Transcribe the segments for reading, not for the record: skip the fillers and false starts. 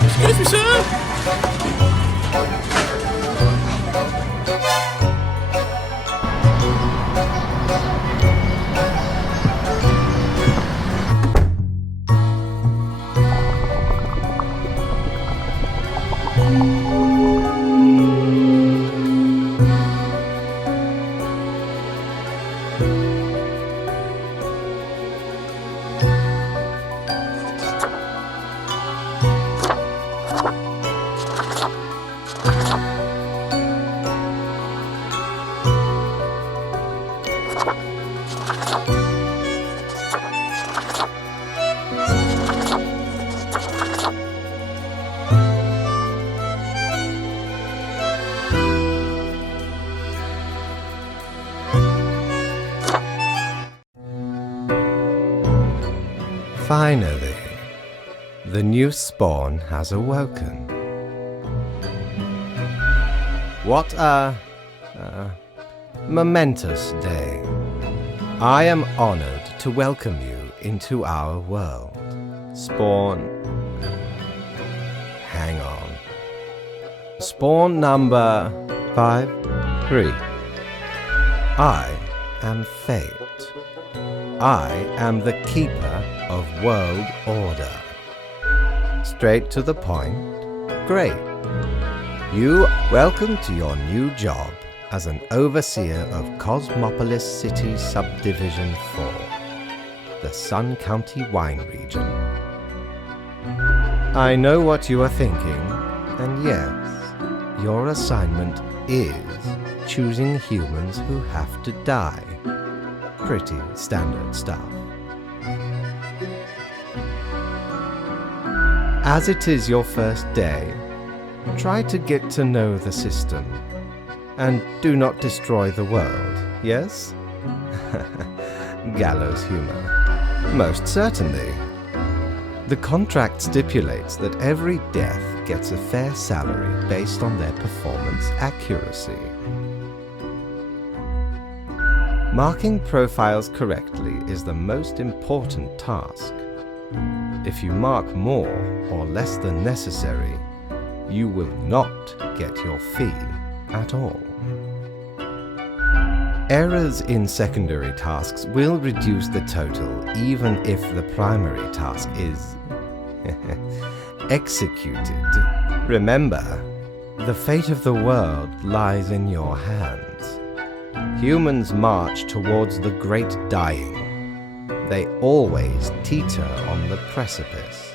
Excuse me, sir. Finally, the new spawn has awoken. What a momentous day. I am honored to welcome you into our world. Spawn... Hang on. Spawn number 5-3. I am Fate. I am the keeper of world order. Straight to the point? Great. You welcome to your new job as an overseer of Cosmopolis City Subdivision 4, the Sun County Wine Region. I know what you are thinking, and yes, your assignment is choosing humans who have to die. Pretty standard stuff. As it is your first day, try to get to know the system, and do not destroy the world, yes? Gallows humor. Most certainly. The contract stipulates that every death gets a fair salary based on their performance accuracy. Marking profiles correctly is the most important task. If you mark more or less than necessary, you will not get your fee at all. Errors in secondary tasks will reduce the total even if the primary task is executed. Remember, the fate of the world lies in your hands. Humans march towards the great dying. They always teeter on the precipice,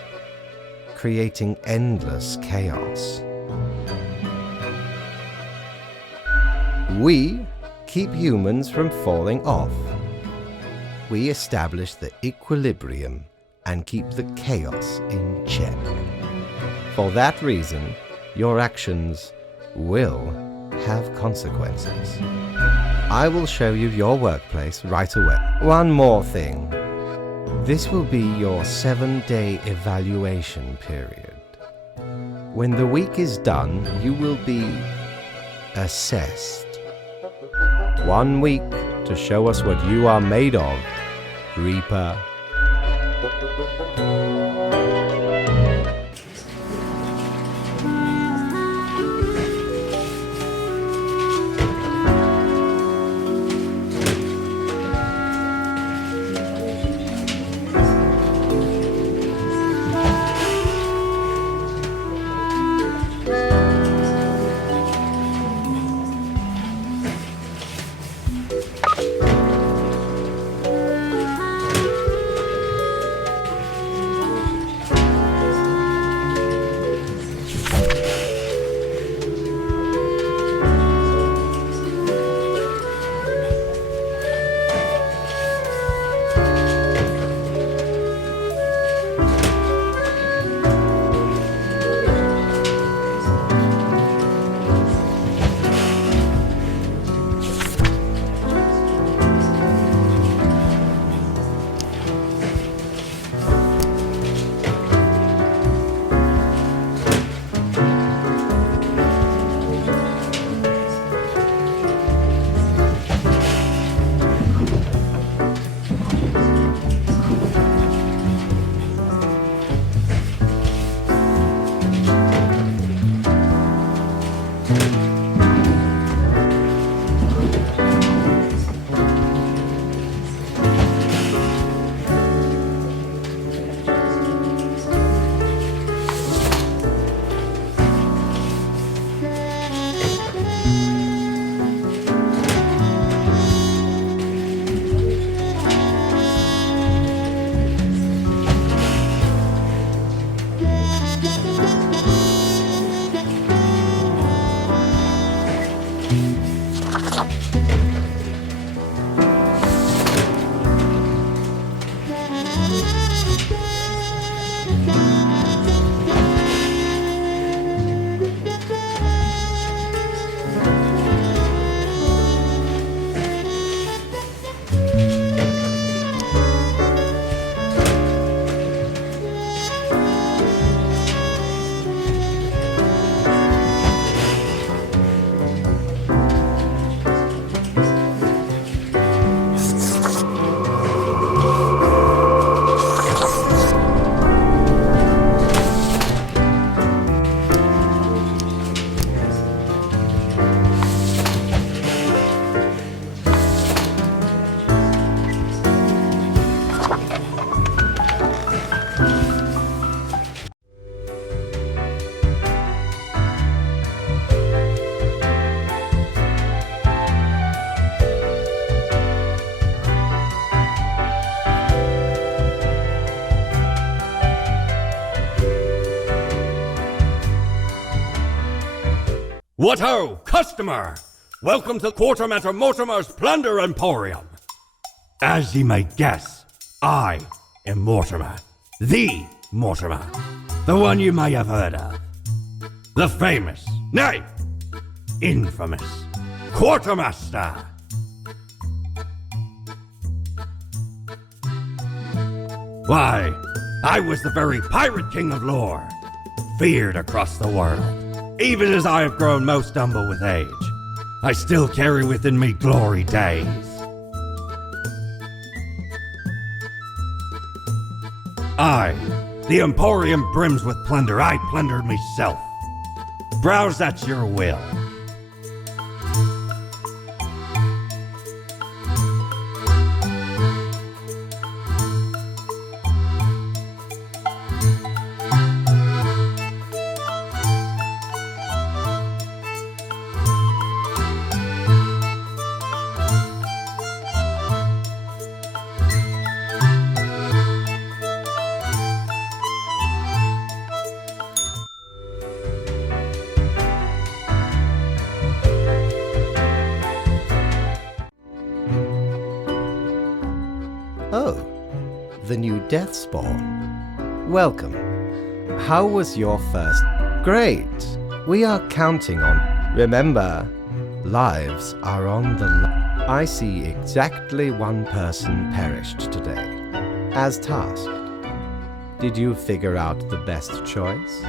creating endless chaos. We keep humans from falling off. We establish the equilibrium and keep the chaos in check. For that reason, your actions will have consequences. I will show you your workplace right away. One more thing. This will be your 7-day evaluation period. When the week is done, you will be assessed. 1 week to show us what you are made of, Reaper. What ho, customer! Welcome to Quartermaster Mortimer's Plunder Emporium. As ye may guess, I am Mortimer. The Mortimer. The one you may have heard of. The famous, nay, infamous Quartermaster. Why, I was the very Pirate King of lore, feared across the world. Even as I have grown most humble with age, I still carry within me glory days. I, the Emporium brims with plunder, I plundered myself. Browse at your will. Oh, the new Deathspawn. Welcome. How was your first? Great. We are counting on. Remember, lives are on the line. I see exactly one person perished today, as tasked. Did you figure out the best choice?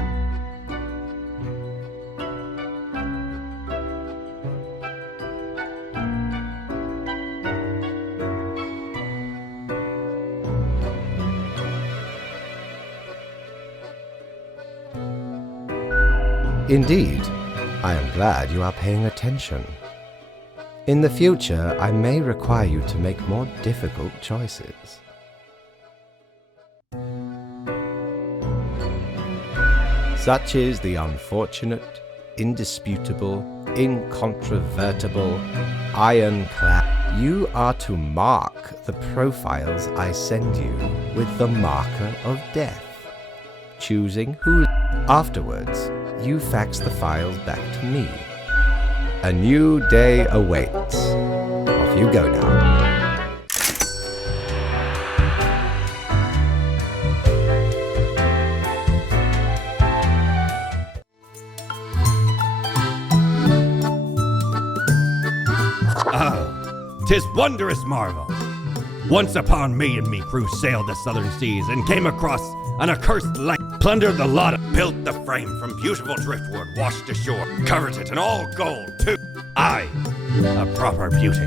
Indeed, I am glad you are paying attention. In the future, I may require you to make more difficult choices. Such is the unfortunate, indisputable, incontrovertible, ironclad. You are to mark the profiles I send you with the marker of death, choosing who. Afterwards, you fax the files back to me. A new day awaits. Off you go now. Oh, 'tis wondrous marvel. Once upon me and me crew sailed the southern seas and came across an accursed light, plundered the lot, built the frame from beautiful driftwood, washed ashore, covered it in all gold too. Aye, a proper beauty.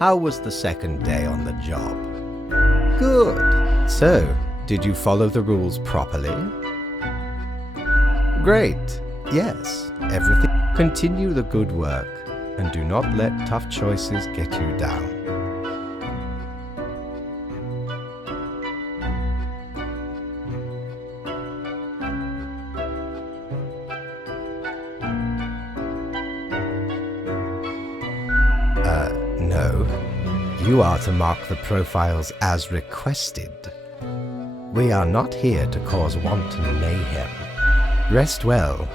How was the second day on the job? Good. So, did you follow the rules properly? Great. Yes, everything. Continue the good work and do not let tough choices get you down. No. You are to mark the profiles as requested. We are not here to cause wanton mayhem. Rest well.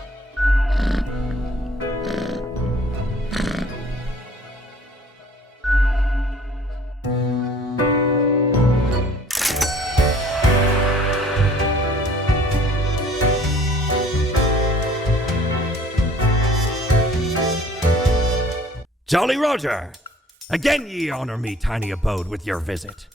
Jolly Roger! Again ye honor me tiny abode with your visit.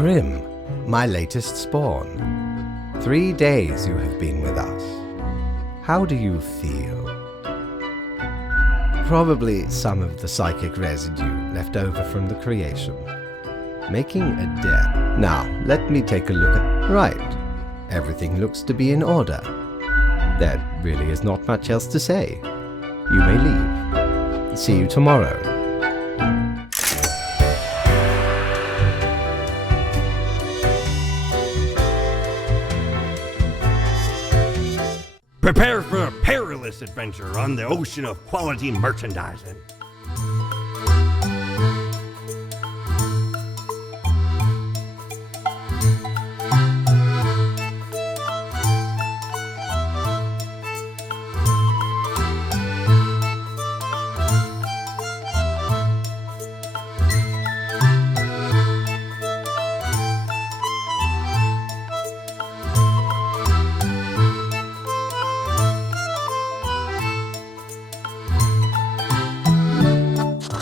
Grim, my latest spawn. 3 days you have been with us. How do you feel? Probably some of the psychic residue left over from the creation. Making a death. Now, let me take a look at... Right. Everything looks to be in order. There really is not much else to say. You may leave. See you tomorrow. Prepare for a perilous adventure on the ocean of quality merchandising.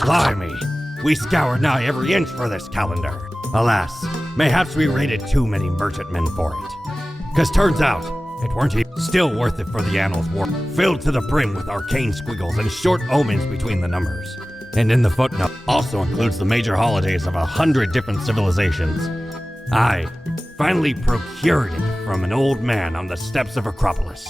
Blimey, we scoured nigh every inch for this calendar. Alas, mayhaps we raided too many merchantmen for it. 'Cause turns out, it weren't still worth it for the Annals War, filled to the brim with arcane squiggles and short omens between the numbers. And in the footnote, also includes the major holidays of 100 different civilizations. I finally procured it from an old man on the steps of Acropolis.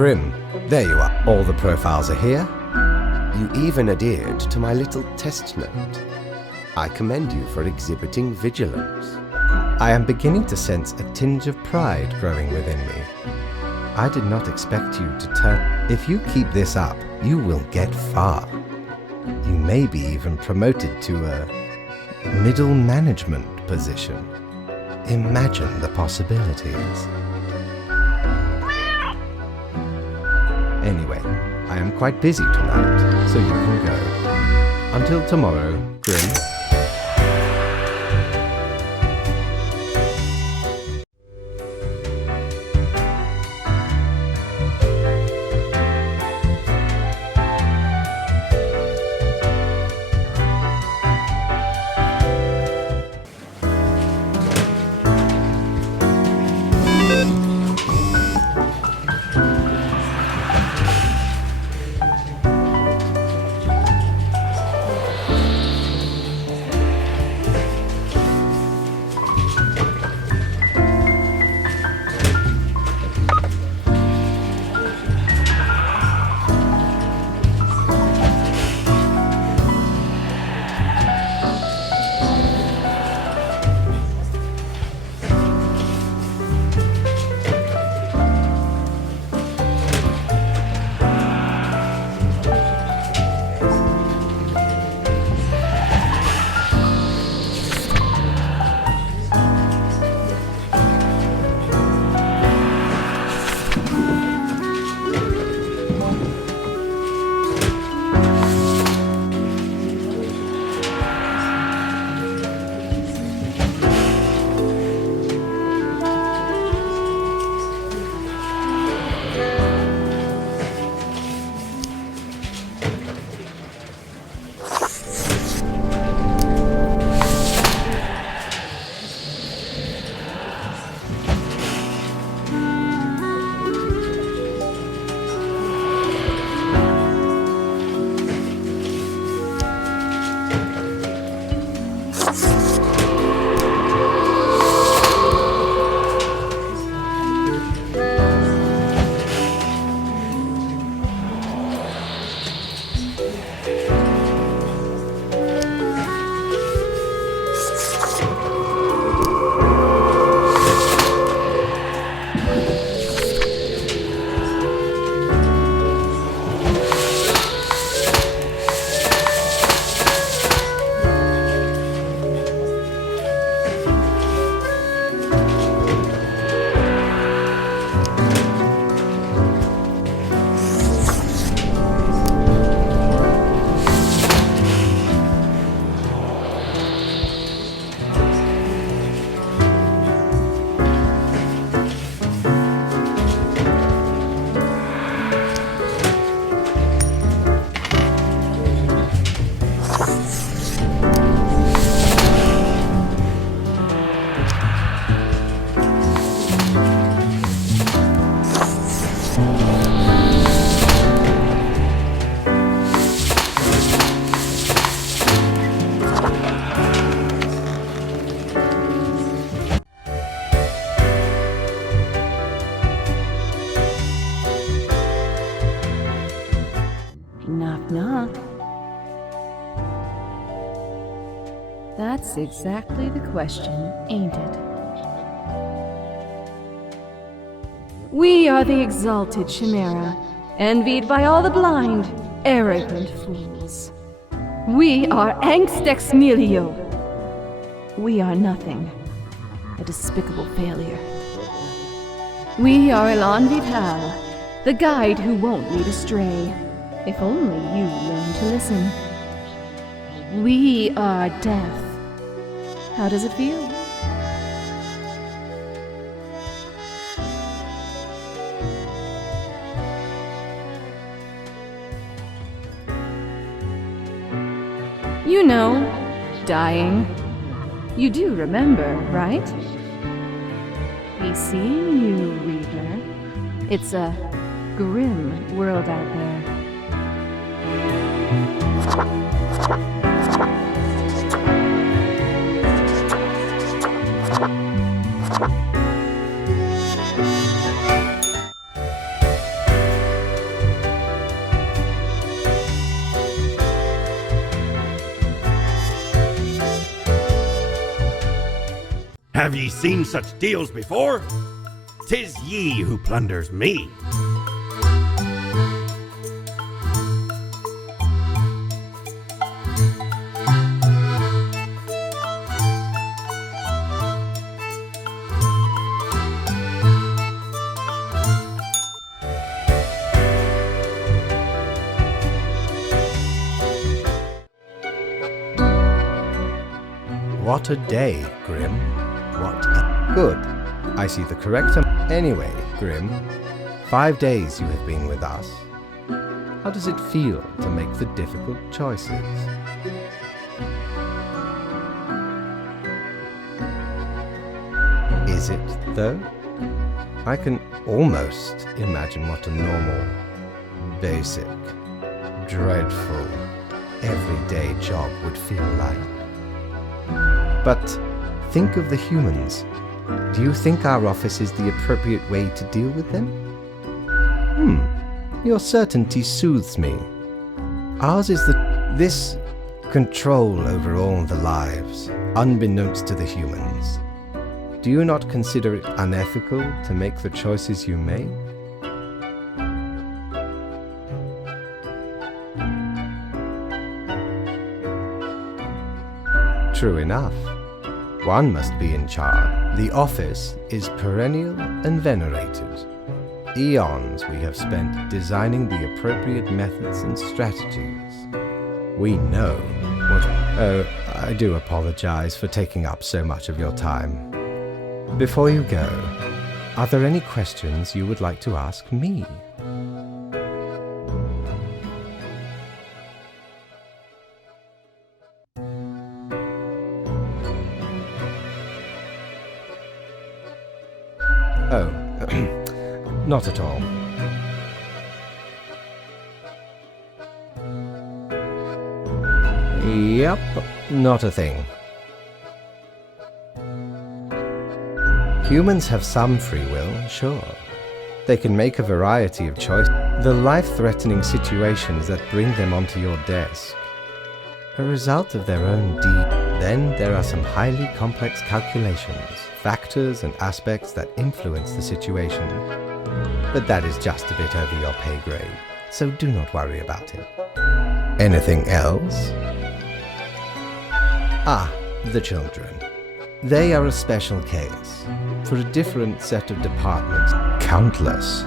Grim, there you are. All the profiles are here. You even adhered to my little test note. I commend you for exhibiting vigilance. I am beginning to sense a tinge of pride growing within me. I did not expect you to turn. If you keep this up, you will get far. You may be even promoted to a middle management position. Imagine the possibilities. Anyway, I am quite busy tonight, so you can go. Until tomorrow, Grim. Knock, knock. That's exactly the question, ain't it? We are the exalted Chimera, envied by all the blind, arrogant fools. We are Angst Ex Nihilo. We are nothing, a despicable failure. We are Elan Vital, the guide who won't lead astray, if only you learn to listen. We are death. How does it feel? You know, dying. You do remember, right? Be seeing you, Reader. It's a grim world out there. Have ye seen such deals before? 'Tis ye who plunders me. What a day, Grim. Good. I see the correct Anyway, Grim, 5 days you have been with us. How does it feel to make the difficult choices? Is it, though? I can almost imagine what a normal, basic, dreadful, everyday job would feel like. But think of the humans. Do you think our office is the appropriate way to deal with them? Your certainty soothes me. Ours is this control over all the lives, unbeknownst to the humans. Do you not consider it unethical to make the choices you make? True enough. One must be in charge. The office is perennial and venerated. Eons we have spent designing the appropriate methods and strategies. We know what... Oh, I do apologize for taking up so much of your time. Before you go, are there any questions you would like to ask me? Oh, not at all. Yep, not a thing. Humans have some free will, sure. They can make a variety of choices. The life-threatening situations that bring them onto your desk, a result of their own deed. Then there are some highly complex calculations, factors and aspects that influence the situation. But that is just a bit over your pay grade, so do not worry about it. Anything else? Ah, the children. They are a special case, for a different set of departments. Countless.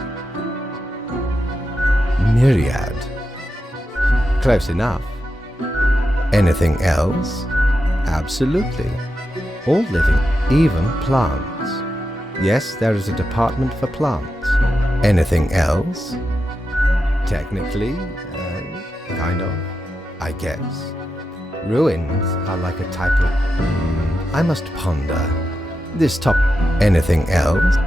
Myriad. Close enough. Anything else? Absolutely. All living, even plants. Yes, there is a department for plants. Anything else? Technically, kind of, I guess. Ruins are like a type of... I must ponder. This top... Anything else?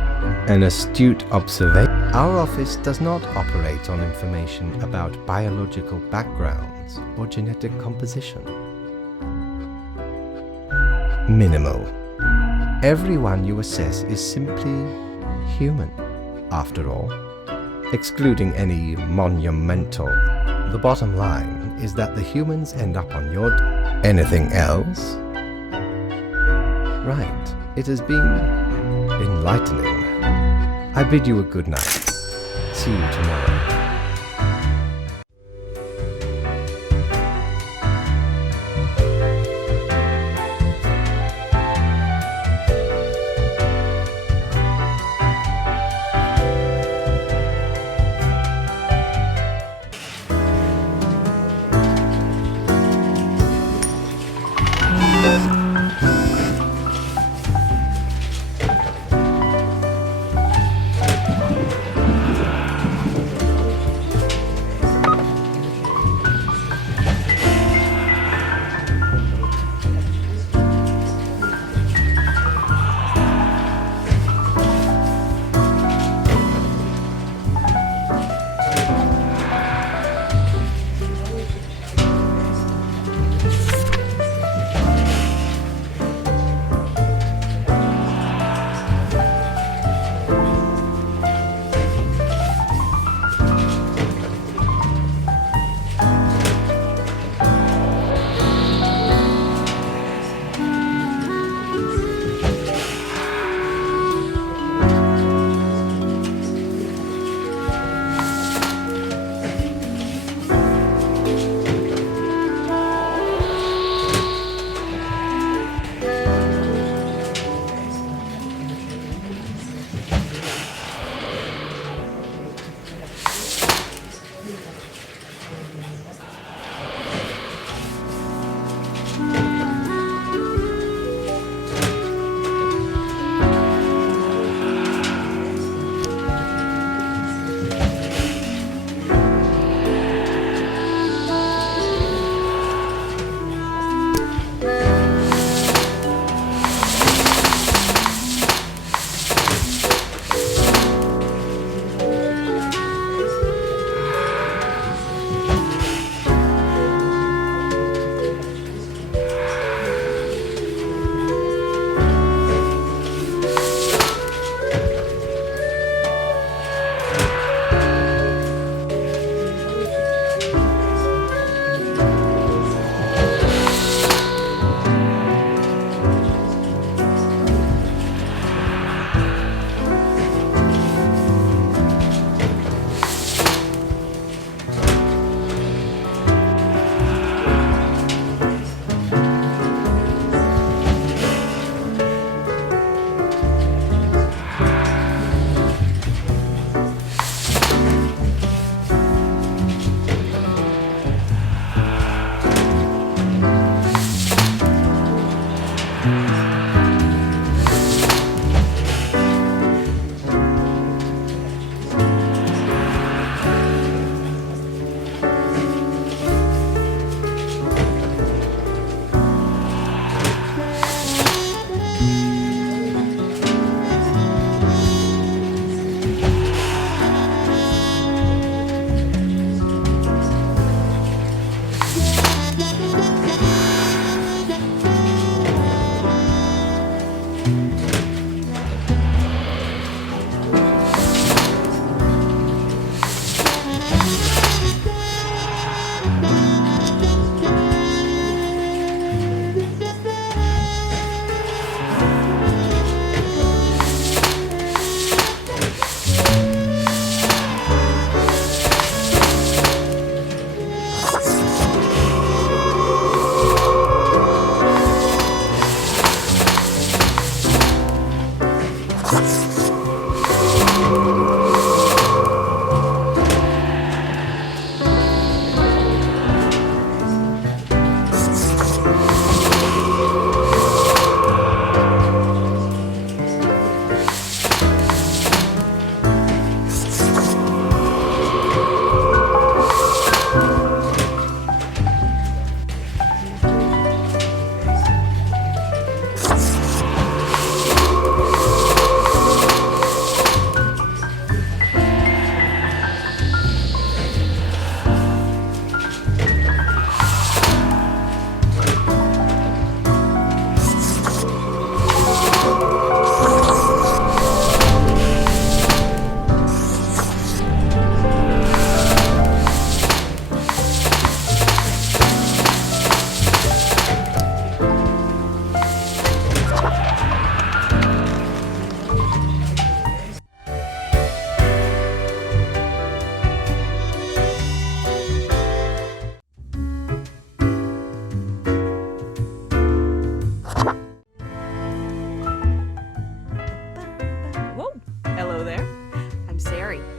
An astute observation. Our office does not operate on information about biological backgrounds or genetic composition. Minimal. Everyone you assess is simply human, after all, excluding any monumental. The bottom line is that the humans end up on your... Anything else? Right. It has been enlightening. I bid you a good night. See you tomorrow.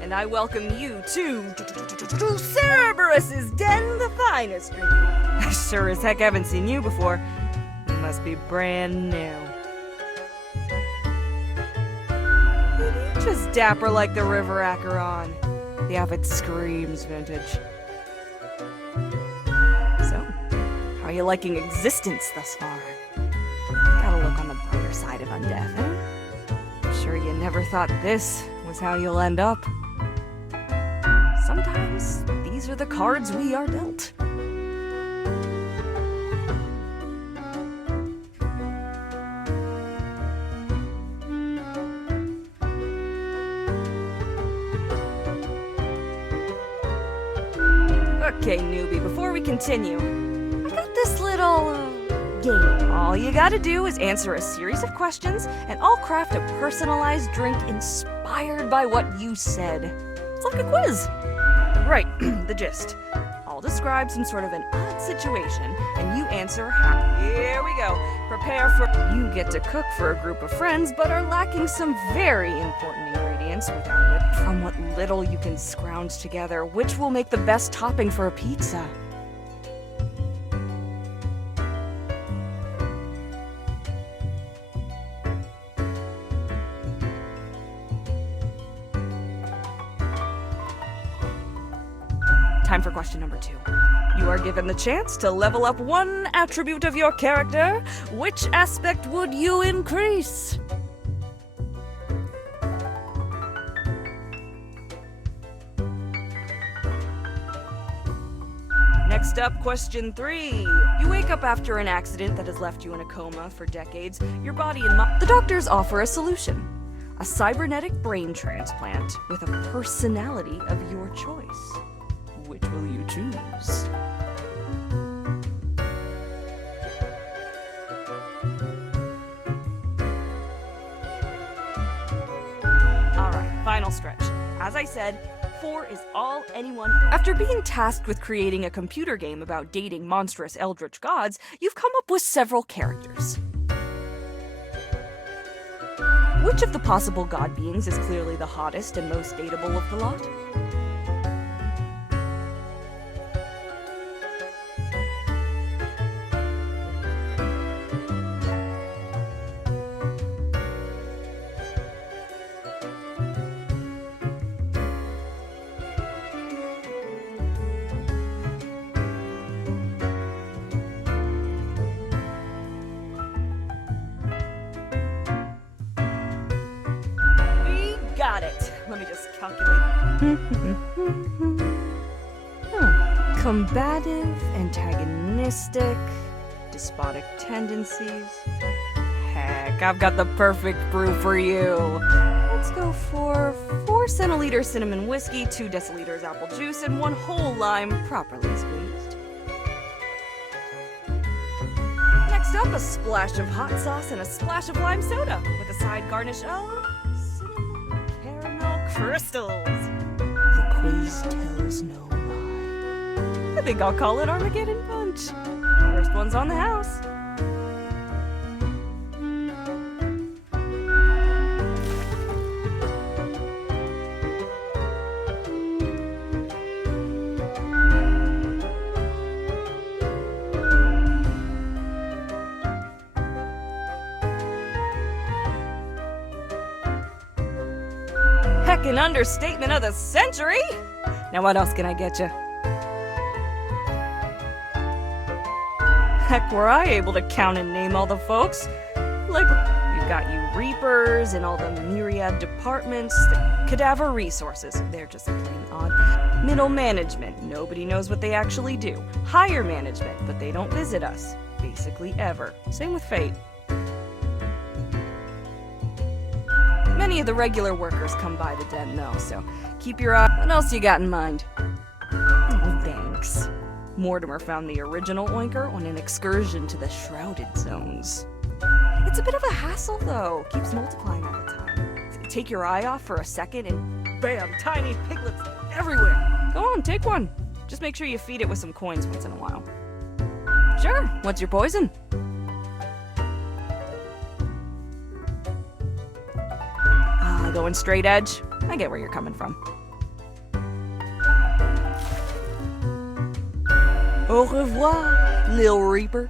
and I welcome you to Cerberus's Den, the finest drink. I sure as heck haven't seen you before. You must be brand new. You're just dapper like the River Acheron. The outfit screams vintage. So, how are you liking existence thus far? Gotta look on the brighter side of undeath, eh? I'm sure you never thought this was how you'll end up. Sometimes these are the cards we are dealt. Okay, newbie, before we continue, I got this little game. All you gotta do is answer a series of questions, and I'll craft a personalized drink inspired by what you said. It's like a quiz. Right, the gist. I'll describe some sort of an odd situation, and you answer how. Here we go. Prepare for. You get to cook for a group of friends, but are lacking some very important ingredients without it. From what little you can scrounge together, which will make the best topping for a pizza? Time for question number 2. You are given the chance to level up one attribute of your character. Which aspect would you increase? Next up, question 3. You wake up after an accident that has left you in a coma for decades. Your body and mind. The doctors offer a solution. A cybernetic brain transplant with a personality of your choice. Which will you choose? Alright, final stretch. As I said, 4 is all anyone. After being tasked with creating a computer game about dating monstrous eldritch gods, you've come up with several characters. Which of the possible god beings is clearly the hottest and most dateable of the lot? Got it. Let me just calculate. Combative, antagonistic, despotic tendencies, hag. Heck, I've got the perfect brew for you. Let's go for 4 centiliters cinnamon whiskey, 2 deciliters apple juice, and 1 whole lime properly squeezed. Next up, a splash of hot sauce and a splash of lime soda, with a side garnish of cinnamon caramel crystals. The quiz tells no lie. I think I'll call it Armageddon Punch. First one's on the house. Heckin' understatement of the century! Now what else can I get you? Heck, were I able to count and name all the folks? Like, we've got you Reapers and all the myriad departments, the cadaver resources, they're just plain odd. Middle management, nobody knows what they actually do. Higher management, but they don't visit us. Basically ever. Same with Fate. Many of the regular workers come by the den, though, so keep your eye. What else you got in mind? Oh, thanks. Mortimer found the original Oinker on an excursion to the Shrouded Zones. It's a bit of a hassle, though. Keeps multiplying all the time. Take your eye off for a second and bam, tiny piglets everywhere. Go on, take one. Just make sure you feed it with some coins once in a while. Sure, what's your poison? Going straight edge? I get where you're coming from. Au revoir, Lil Reaper.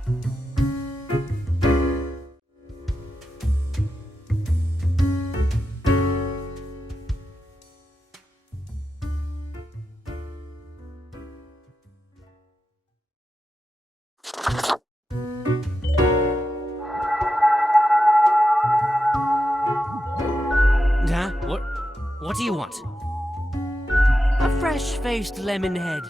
Huh? What do you want? A fresh-faced lemon head.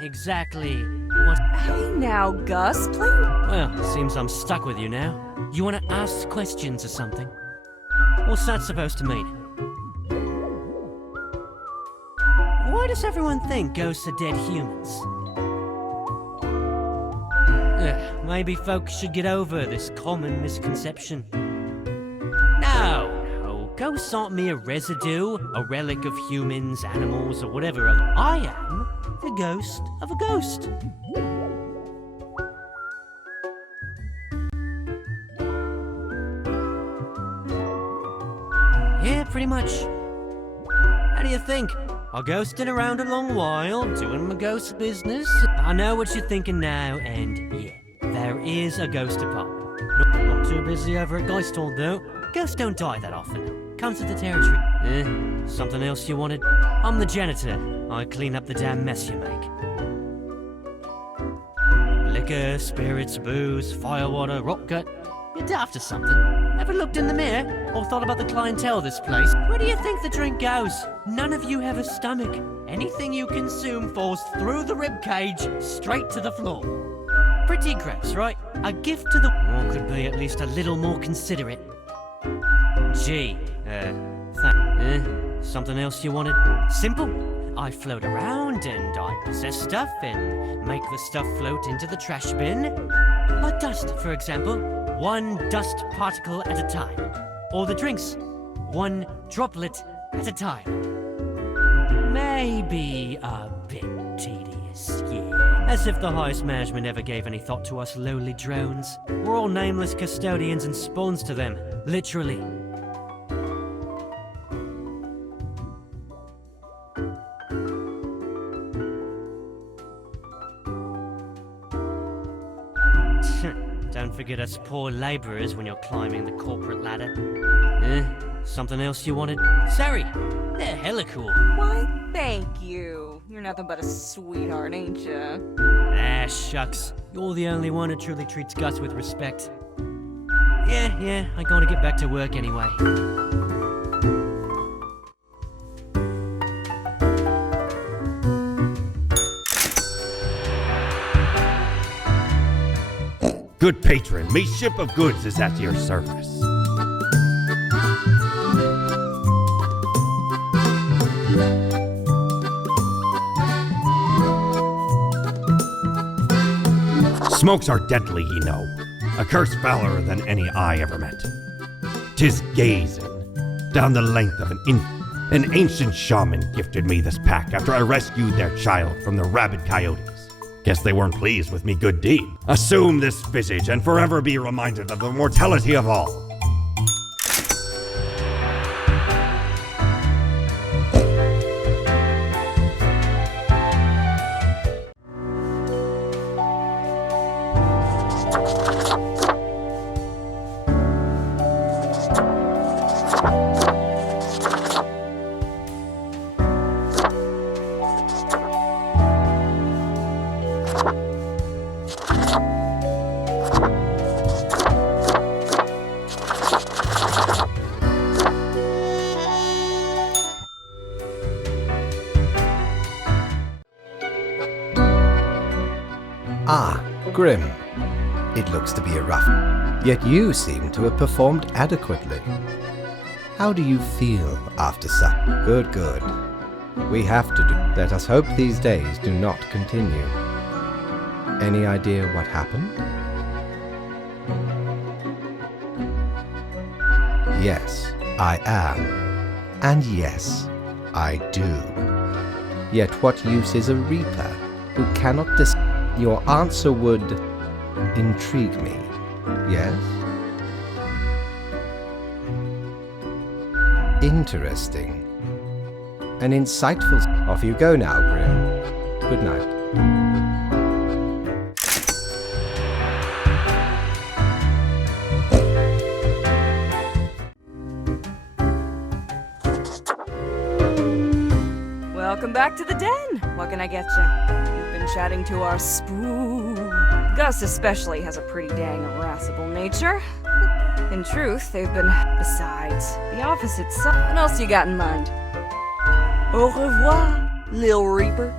Exactly. What? Hey now, Gus, play. Well, seems I'm stuck with you now. You want to ask questions or something? What's that supposed to mean? Why does everyone think ghosts are dead humans? Maybe folks should get over this common misconception. No, ghosts aren't mere residue, a relic of humans, animals, or whatever. I am the ghost of a ghost. Yeah, pretty much. How do you think? I'm ghosting around a long while, doing my ghost business. I know what you're thinking now, and yeah, there is a ghost department. Not too busy over at Geisthold, though. Ghosts don't die that often. Comes with the territory. Something else you wanted? I'm the janitor. I clean up the damn mess you make. Liquor, spirits, booze, firewater, rock gut. You're daft or something. Ever looked in the mirror? Or thought about the clientele of this place? Where do you think the drink goes? None of you have a stomach. Anything you consume falls through the ribcage, straight to the floor. Pretty gross, right? A gift to the... Or could be at least a little more considerate. Gee, something else you wanted? Simple. I float around and I possess stuff and make the stuff float into the trash bin. Like dust, for example. One dust particle at a time. Or the drinks. One droplet at a time. Maybe a bit tedious, yeah. As if the highest management ever gave any thought to us lowly drones. We're all nameless custodians and spawns to them, literally. Don't forget us poor laborers when you're climbing the corporate ladder. Something else you wanted? Sorry, they're hella cool. Why, thank you. You're nothing but a sweetheart, ain't ya? Ah, shucks. You're the only one who truly treats Gus with respect. Yeah, I gotta get back to work anyway. Good patron, me ship of goods is at your service. Smokes are deadly, ye know. A curse fouler than any I ever met. 'Tis gazing down the length of an ancient shaman gifted me this pack after I rescued their child from the rabid coyotes. Guess they weren't pleased with me good deed. Assume this visage and forever be reminded of the mortality of all. Ah, Grim. It looks to be a rough. Yet you seem to have performed adequately. How do you feel after such? Good, good. We have to do. Let us hope these days do not continue. Any idea what happened? Yes, I am. And yes, I do. Yet what use is a reaper who cannot Your answer would intrigue me, yes? Interesting. An insightful... Off you go now, Grim. Good night. Welcome back to the den. What can I get you? You've been chatting to our spook. Gus especially has a pretty dang irascible nature. In truth, they've been... Besides, the office itself... What else you got in mind? Au revoir, Lil Reaper.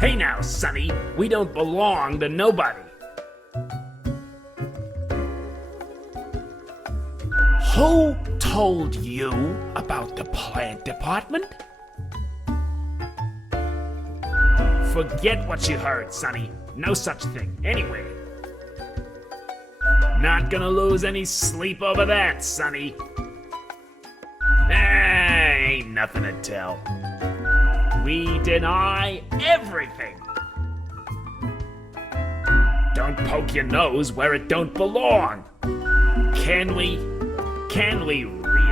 Hey now, Sonny, we don't belong to nobody. Who told you about the plant department? Forget what you heard, Sonny. No such thing. Anyway. Not gonna lose any sleep over that, Sonny. Ain't nothing to tell. We deny everything. Don't poke your nose where it don't belong. Can we?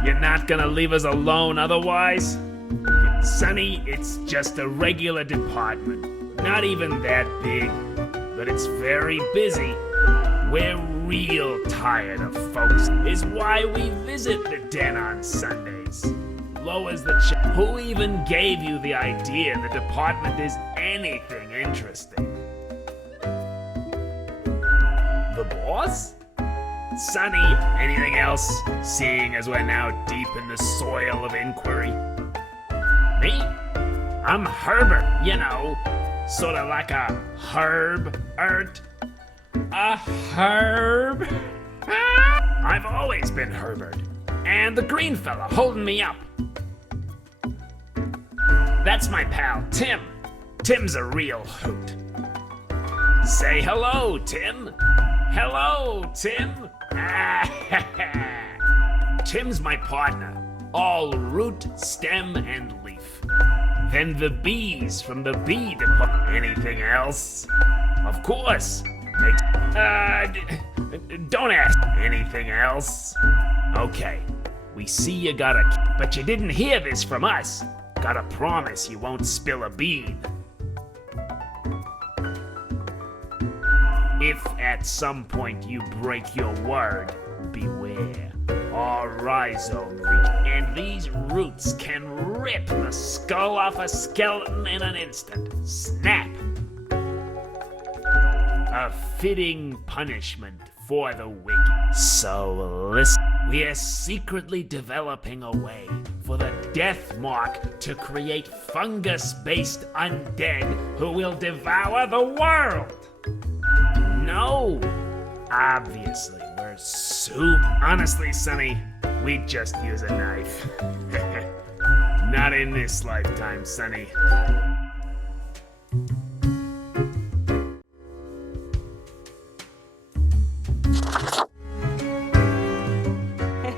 You're not gonna leave us alone otherwise? Sonny, it's just a regular department. Not even that big, but it's very busy. We're real tired of folks, is why we visit the den on Sundays. Lowers the Who even gave you the idea the department is anything interesting? The boss? Sonny, anything else, seeing as we're now deep in the soil of inquiry? Me? I'm Herbert, you know, sort of like a herb-ert. A herb? I've always been Herbert, and the green fella holding me up. That's my pal, Tim. Tim's a real hoot. Say hello, Tim. Hello, Tim. Tim's my partner, all root, stem, and leaf. Then the bees from the bee department. Anything else? Of course. Don't ask. Anything else? Okay. We see you got a... But you didn't hear this from us. Gotta promise you won't spill a bean. If at some point you break your word, beware. Our rhizome reach, and these roots can rip the skull off a skeleton in an instant. Snap! A fitting punishment for the wicked. So listen, we are secretly developing a way for the Death Mark to create fungus-based undead who will devour the world. No, obviously we're soup. Honestly, Sonny, we'd just use a knife. Not in this lifetime, Sonny.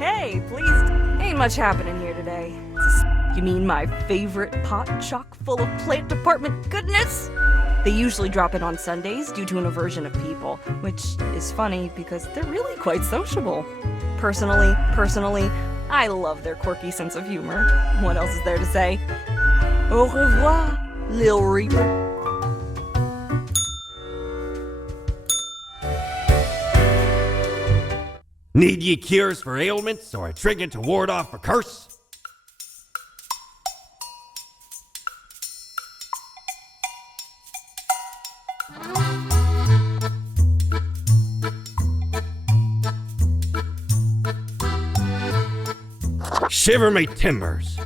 Hey, please. Ain't much happening here today. You mean my favorite pot chock full of plant department goodness? They usually drop in on Sundays due to an aversion of people, which is funny because they're really quite sociable. Personally, I love their quirky sense of humor. What else is there to say? Au revoir, Lil Reaper. Need ye cures for ailments or a trinket to ward off a curse? Shiver me timbers.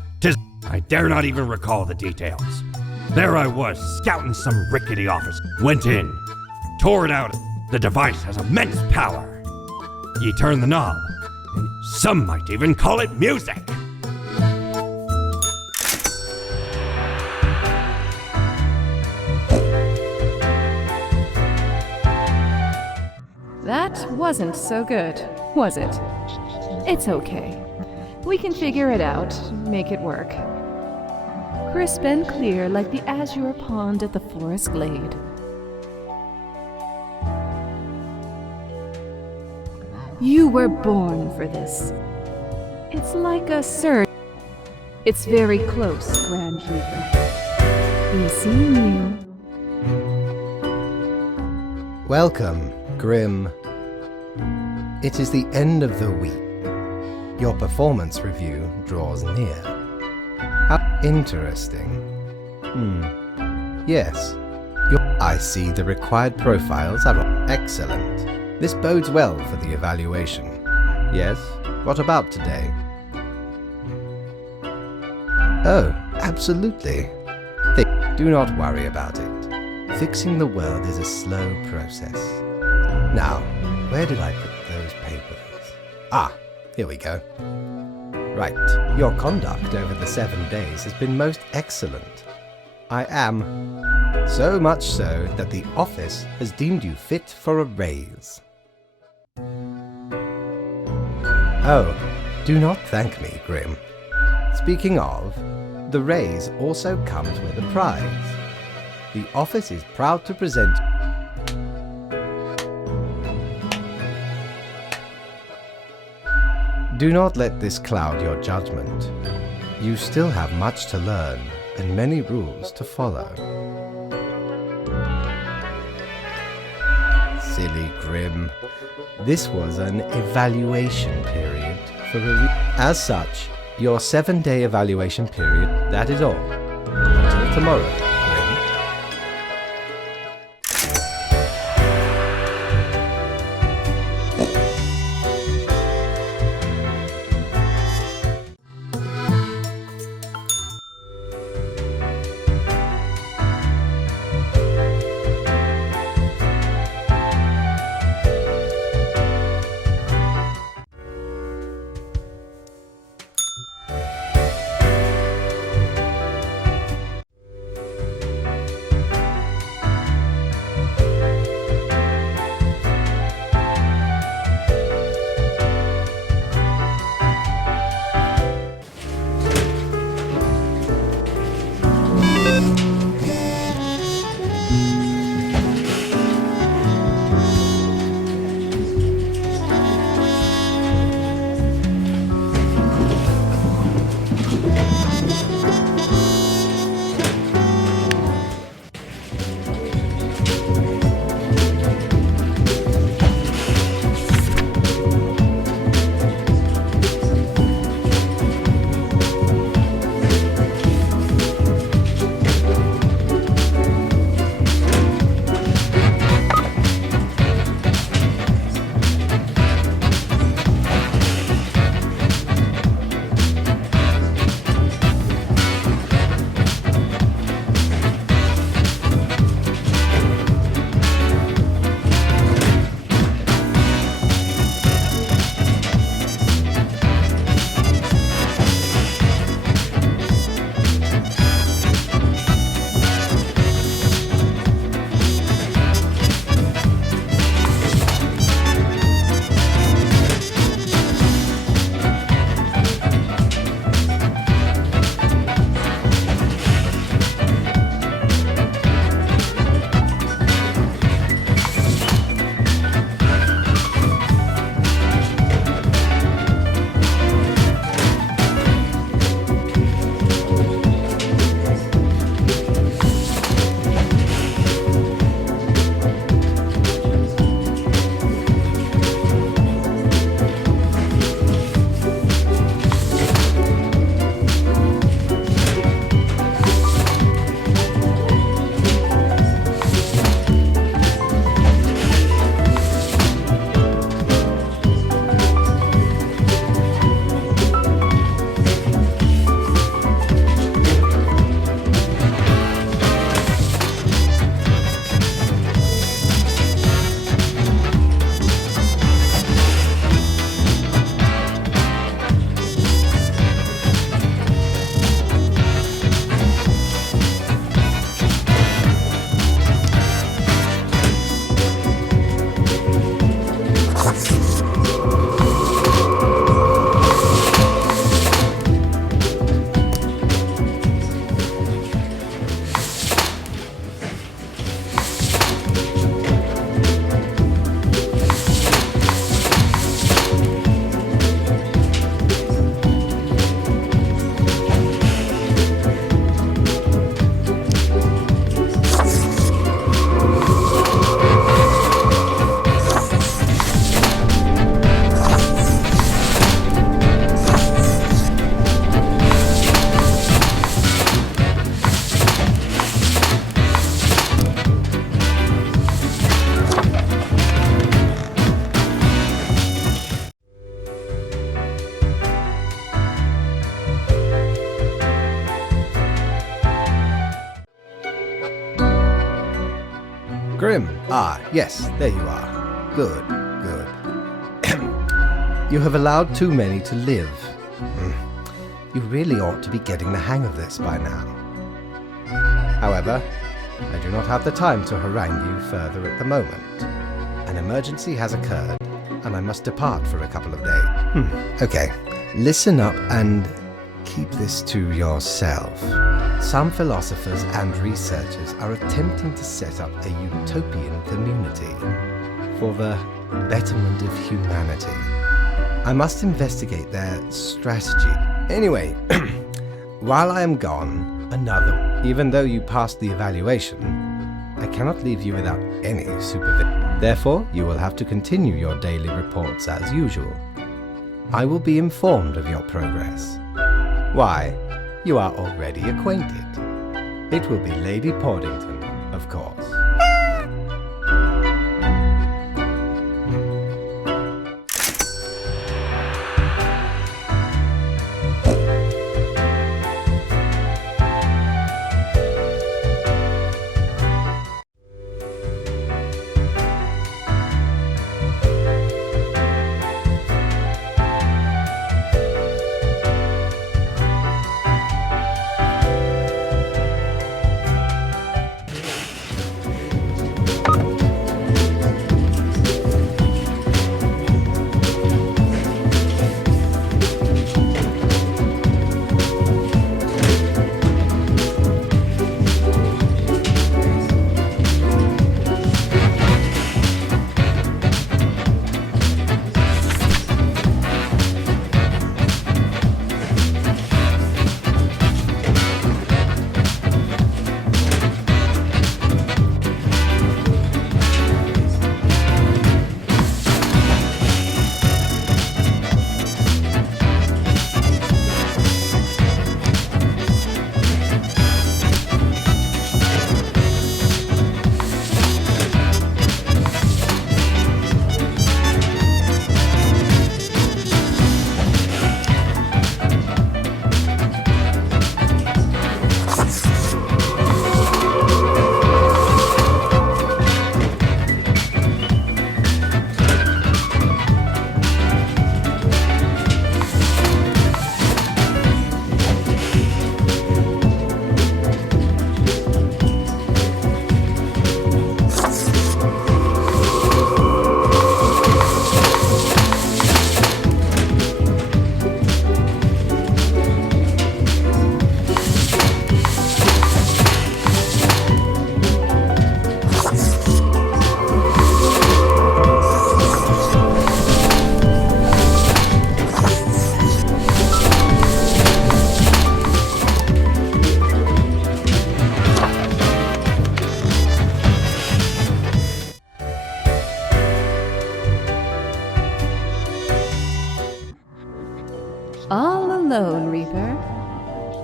I dare not even recall the details. There I was, scouting some rickety office. Went in, tore it out. The device has immense power. Ye turn the knob, and some might even call it music. That wasn't so good, was it? It's okay. We can figure it out, make it work. Crisp and clear like the azure pond at the forest glade. You were born for this. It's like a surge. It's very close, Grand Reaper. We see you. Welcome, Grim. It is the end of the week. your performance review draws near. How interesting. Yes. I see the required profiles are excellent. This bodes well for the evaluation. Yes? What about today? Oh, absolutely. Do not worry about it. Fixing the world is a slow process. Now, where did I put those papers? Ah, here we go. Right, your conduct over the 7 days has been most excellent. I am. So much so that the office has deemed you fit for a raise. Oh, do not thank me, Grim. Speaking of, the raise also comes with a prize. The office is proud to present. Do not let this cloud your judgment. You still have much to learn and many rules to follow. Silly Grim. This was an evaluation period for as such, your 7-day evaluation period, that is all. Until tomorrow, Grim. Grimm. Ah, yes, there you are. Good, good. You have allowed too many to live. You really ought to be getting the hang of this by now. However, I do not have the time to harangue you further at the moment. An emergency has occurred, and I must depart for a couple of days. Okay, listen up and keep this to yourself. Some philosophers and researchers are attempting to set up a utopian community for the betterment of humanity. I must investigate their strategy. Anyway, while I am gone, even though you passed the evaluation, I cannot leave you without any supervision. Therefore, you will have to continue your daily reports as usual. I will be informed of your progress. Why, you are already acquainted. It will be Lady Portington, of course. All alone, Reaper.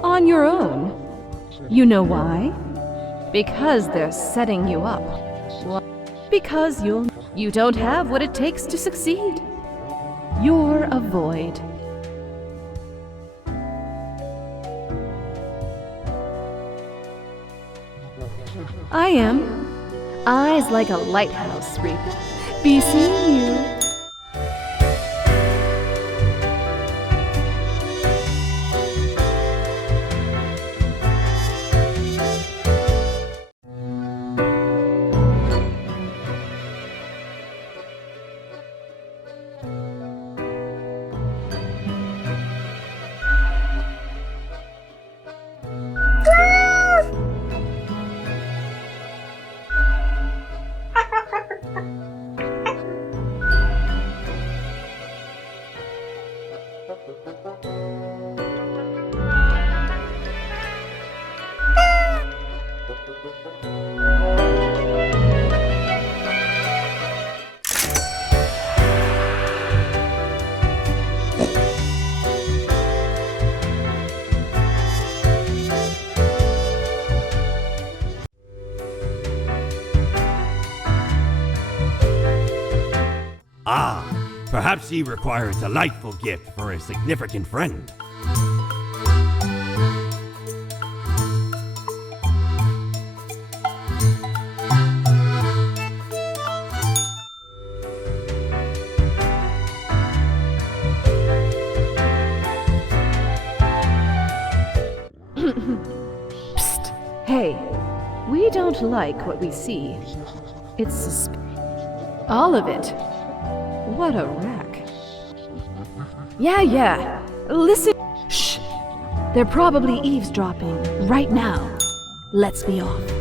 On your own. You know why? Because they're setting you up. Because you don't have what it takes to succeed. You're a void. I am. Eyes like a lighthouse, Reaper. Be seeing you. Ah, perhaps ye require a delightful gift for a significant friend. don't like what we see. It's all of it. What a wreck. Yeah. Listen. Shh. They're probably eavesdropping right now. Let's be off.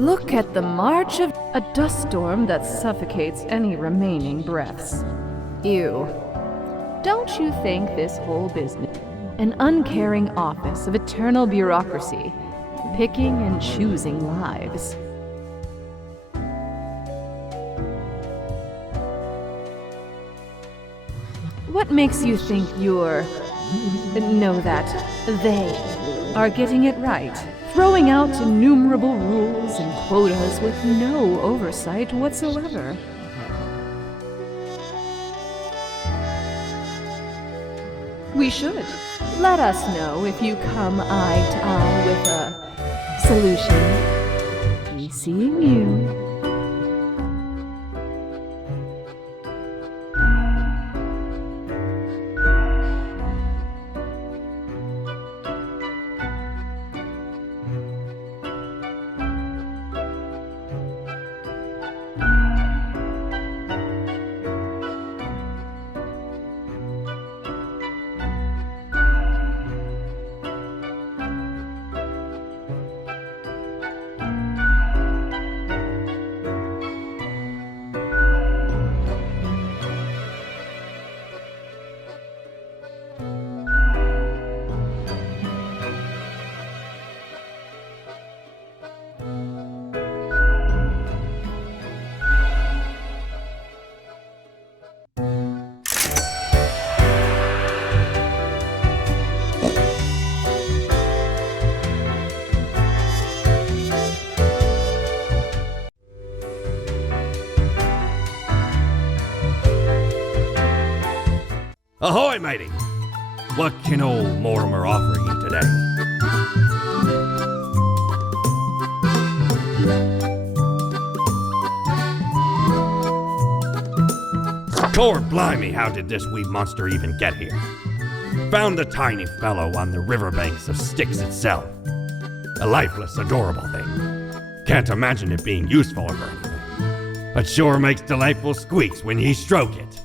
Look at the march of a dust storm that suffocates any remaining breaths. Ew. Don't you think this whole business, an uncaring office of eternal bureaucracy, picking and choosing lives? What makes you think they are getting it right? Throwing out innumerable rules and quotas with no oversight whatsoever. We should. Let us know if you come eye to eye with a solution. Be seeing you. Ahoy, matey! What can old Mortimer offer you today? Lord blimey, how did this wee monster even get here? Found the tiny fellow on the riverbanks of Styx itself. A lifeless, adorable thing. Can't imagine it being useful or anything. But sure makes delightful squeaks when ye stroke it.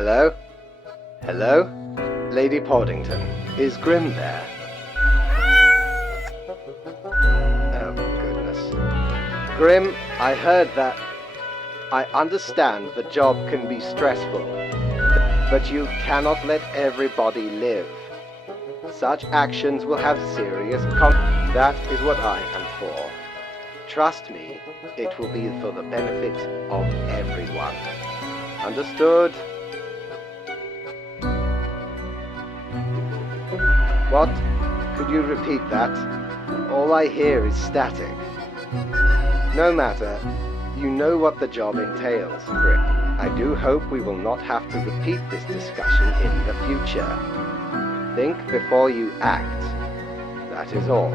Hello? Hello? Lady Poddington, is Grim there? Oh, goodness. Grim, I heard that... I understand the job can be stressful, but you cannot let everybody live. Such actions will have serious That is what I am for. Trust me, it will be for the benefit of everyone. Understood? What? Could you repeat that? All I hear is static. No matter. You know what the job entails, Grim. I do hope we will not have to repeat this discussion in the future. Think before you act. That is all.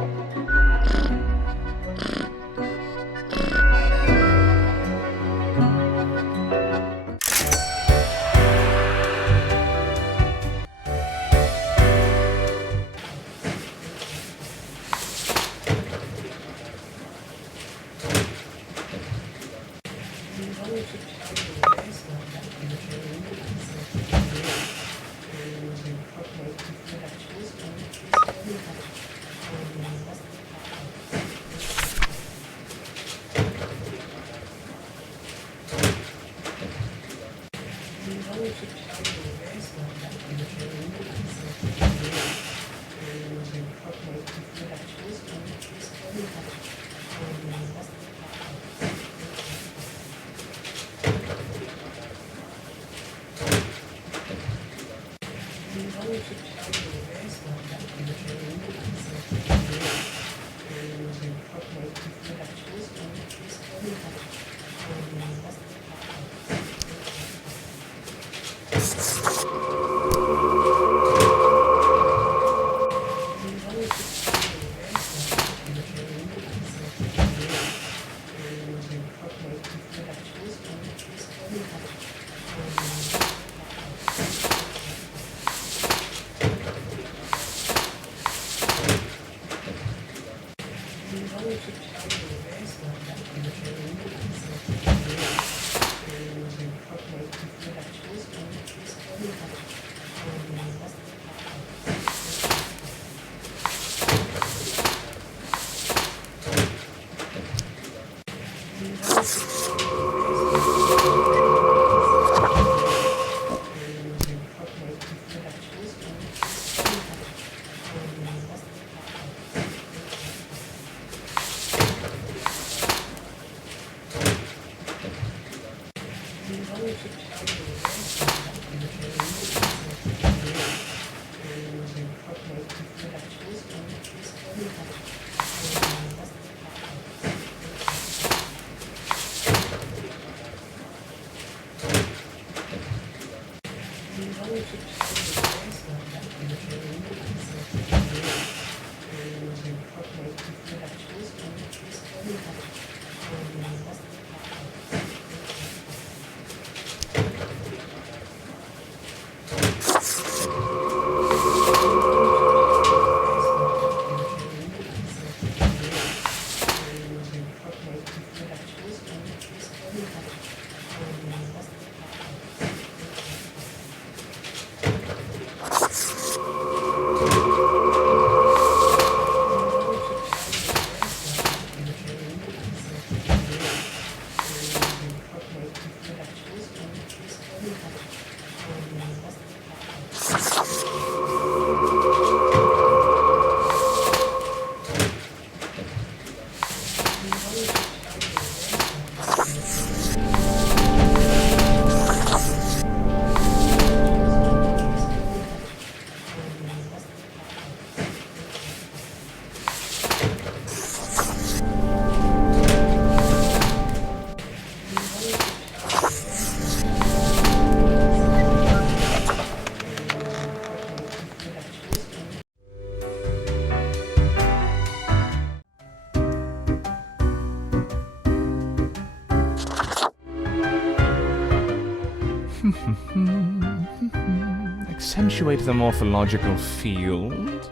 Accentuate the morphological field.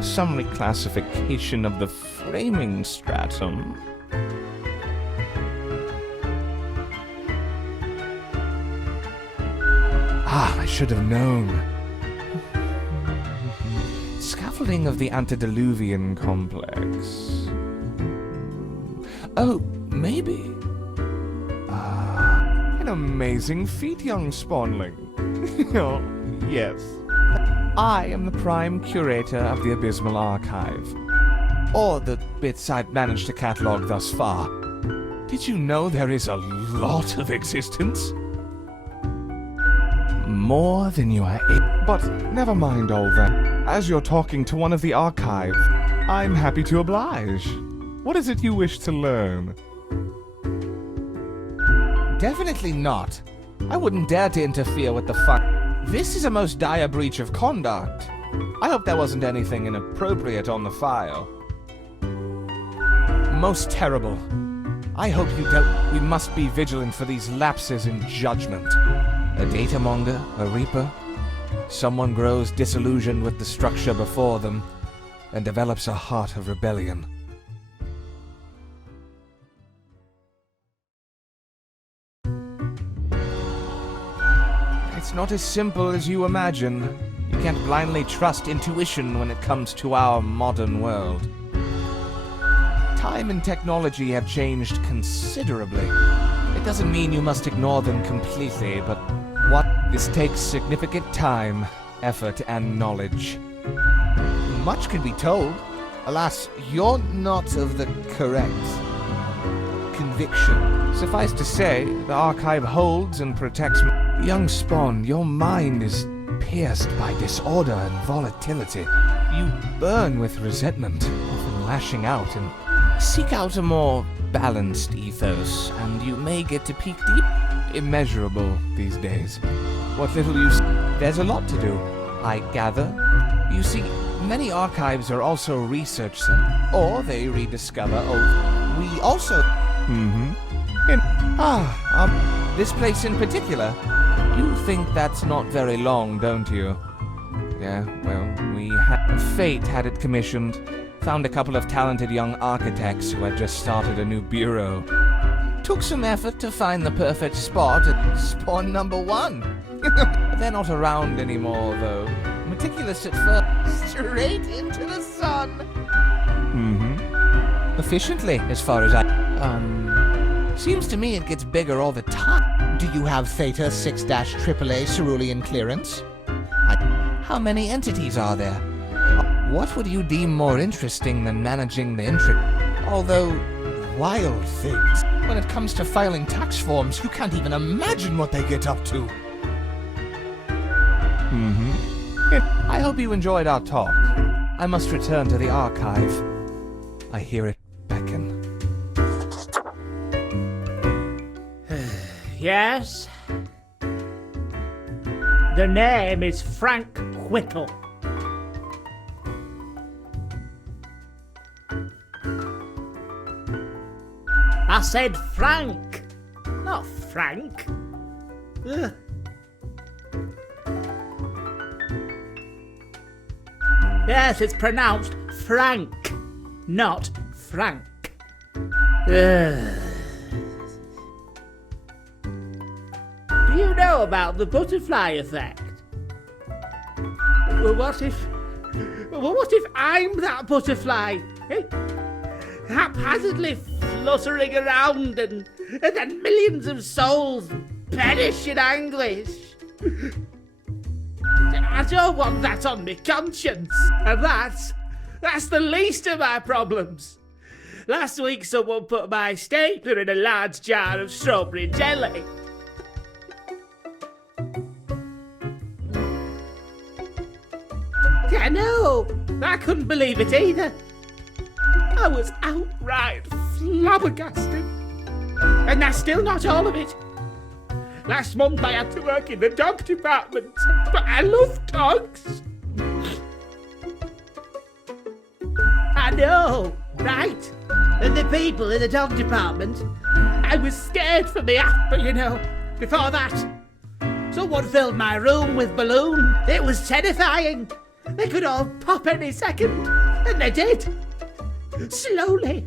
Some reclassification of the framing stratum. I should have known. Scaffolding of the antediluvian complex. Oh, maybe. An amazing feat, young spawnling. Oh, yes. I am the prime curator of the Abysmal Archive. Or the bits I've managed to catalog thus far. Did you know there is a lot of existence? More than you are But never mind all that. As you're talking to one of the archive, I'm happy to oblige. What is it you wish to learn? Definitely not. I wouldn't dare to interfere with the This is a most dire breach of conduct. I hope there wasn't anything inappropriate on the file. Most terrible. I hope you don't. We must be vigilant for these lapses in judgment. A data monger, a reaper. Someone grows disillusioned with the structure before them and develops a heart of rebellion. It's not as simple as you imagine. You can't blindly trust intuition when it comes to our modern world. Time and technology have changed considerably. It doesn't mean you must ignore them completely, but this takes significant time, effort, and knowledge. Much can be told. Alas, you're not of the correct conviction. Suffice to say, the archive holds and protects Young Spawn, your mind is pierced by disorder and volatility. You burn with resentment, often lashing out, and seek out a more balanced ethos, and you may get to peak deep. Immeasurable these days. What little you there's a lot to do, I gather. You see, many archives are also research centers, or they rediscover old. We also. This place in particular. You think that's not very long, don't you? Yeah, well, Fate had it commissioned. Found a couple of talented young architects who had just started a new bureau. Took some effort to find the perfect spot at spawn number 1. They're not around anymore, though. Meticulous at first. Straight into the sun. Efficiently, as far as seems to me it gets bigger all the time. Do you have Theta 6-AAA cerulean clearance? How many entities are there? What would you deem more interesting than managing the although wild things? When it comes to filing tax forms, you can't even imagine what they get up to. I hope you enjoyed our talk. I must return to the archive. I hear it beckon. Yes? The name is Frank Whittle. I said Frank, not Frank. Ugh. Yes, it's pronounced Frank, not Frank. Ugh. Do you know about the butterfly effect? Well, what if I'm that butterfly? Eh? Haphazardly fluttering around and then millions of souls perish in anguish. I don't want that on my conscience, and that's the least of my problems. Last week someone put my stapler in a large jar of strawberry jelly. I know, I couldn't believe it either. I was outright flabbergasted. And that's still not all of it. Last month I had to work in the dog department, but I love dogs. I know, right? And the people in the dog department, I was scared for the apple, you know. before that. Someone filled my room with balloon. It was terrifying. They could all pop any second, and they did. Slowly,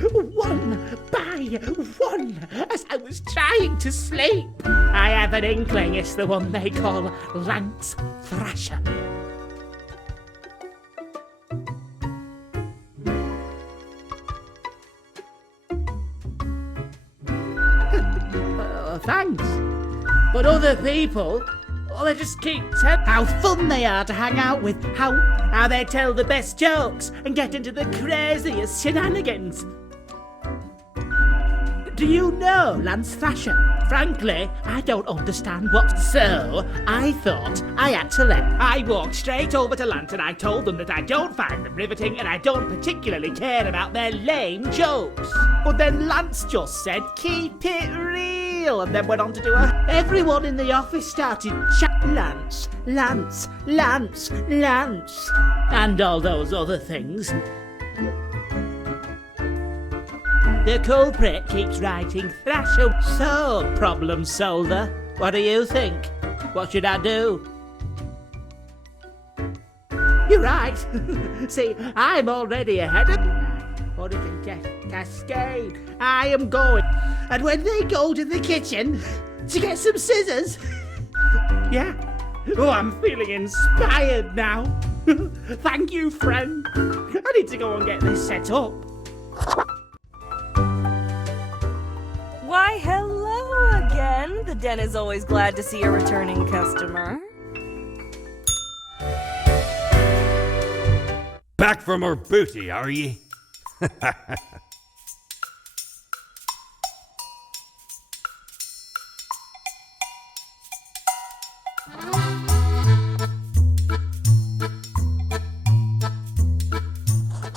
one by one, as I was trying to sleep. I have an inkling it's the one they call Lance Thrasher. Thanks. But other people, they just keep telling how fun they are to hang out with, how they tell the best jokes and get into the craziest shenanigans. Do you know Lance Thrasher? Frankly, I don't understand what. So, I thought I had to let. I walked straight over to Lance and I told them that I don't find them riveting and I don't particularly care about their lame jokes. But then Lance just said, keep it real, and then went on to do a. Everyone in the office started Lance, Lance, Lance, Lance, and all those other things. The culprit keeps writing Thrasher. So, problem solver, what do you think? What should I do? You're right. See, I'm already ahead of. Or it can cascade. I am going. And when they go to the kitchen to get some scissors. Yeah. Oh, I'm feeling inspired now. Thank you, friend. I need to go and get this set up. Why, hello again. The den is always glad to see a returning customer. Back from her booty, are ye?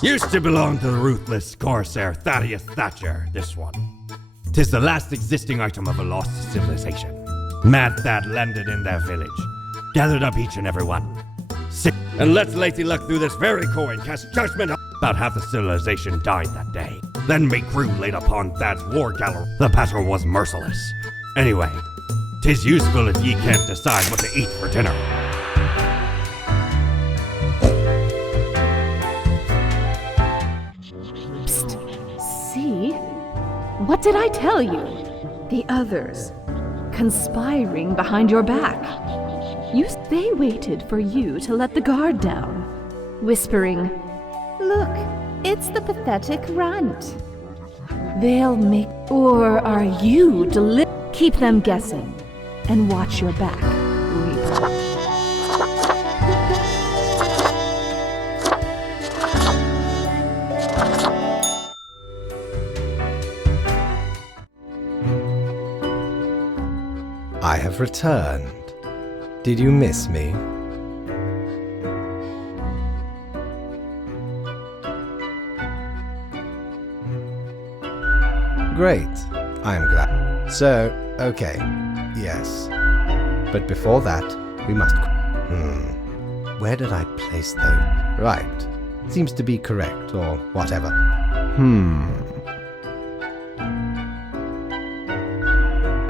Used to belong to the ruthless corsair Thaddeus Thatcher, this one. 'Tis the last existing item of a lost civilization. Mad Thad landed in their village, gathered up each and every one. And let Lacey Luck through this very coin cast judgment. About half the civilization died that day. Then me crew laid upon Thad's war gallery. The battle was merciless. Anyway, 'tis useful if ye can't decide what to eat for dinner. See? What did I tell you? The others, conspiring behind your back. They waited for you to let the guard down, whispering, "Look, it's the pathetic runt." They'll make. Or are you Keep them guessing, and watch your back. I have returned. Did you miss me? Great. I am glad. So, okay. Yes. But before that, we must... Where did I place those? Right. Seems to be correct, or whatever.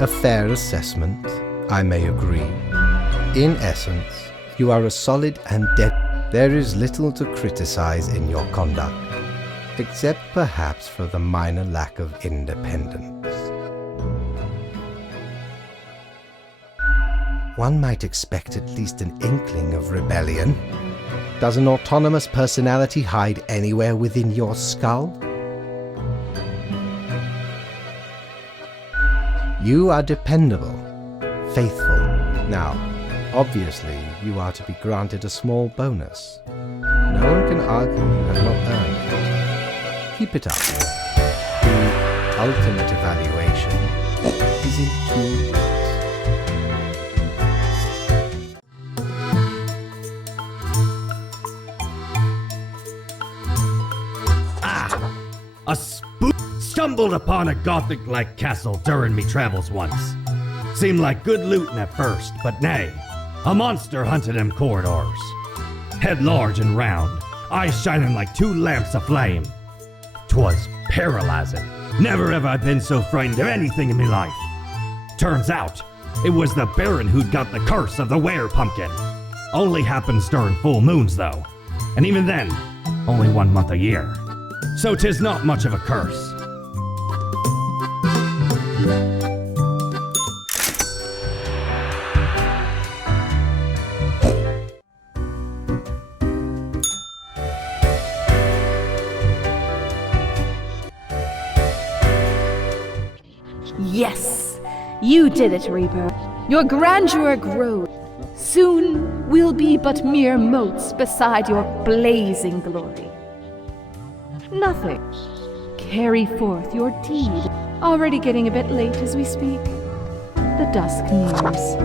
A fair assessment, I may agree. In essence, you are a solid and there is little to criticize in your conduct, except perhaps for the minor lack of independence. One might expect at least an inkling of rebellion. Does an autonomous personality hide anywhere within your skull? You are dependable, faithful. Now, obviously, you are to be granted a small bonus. No one can argue you have not earned it. Keep it up. The ultimate evaluation is in 2 weeks. A spook stumbled upon a Gothic-like castle during me travels once. Seemed like good looting at first, but nay, a monster hunted them corridors. Head large and round, eyes shining like 2 lamps aflame. 'Twas paralyzing. Never have I been so frightened of anything in me life. Turns out, it was the Baron who'd got the curse of the were-pumpkin. Only happens during full moons, though. And even then, only 1 month a year. So 'tis not much of a curse. Yes, you did it, Reaper. Your grandeur grows. Soon we'll be but mere motes beside your blazing glory. Nothing. Carry forth your deed. Already getting a bit late as we speak. The dusk nears.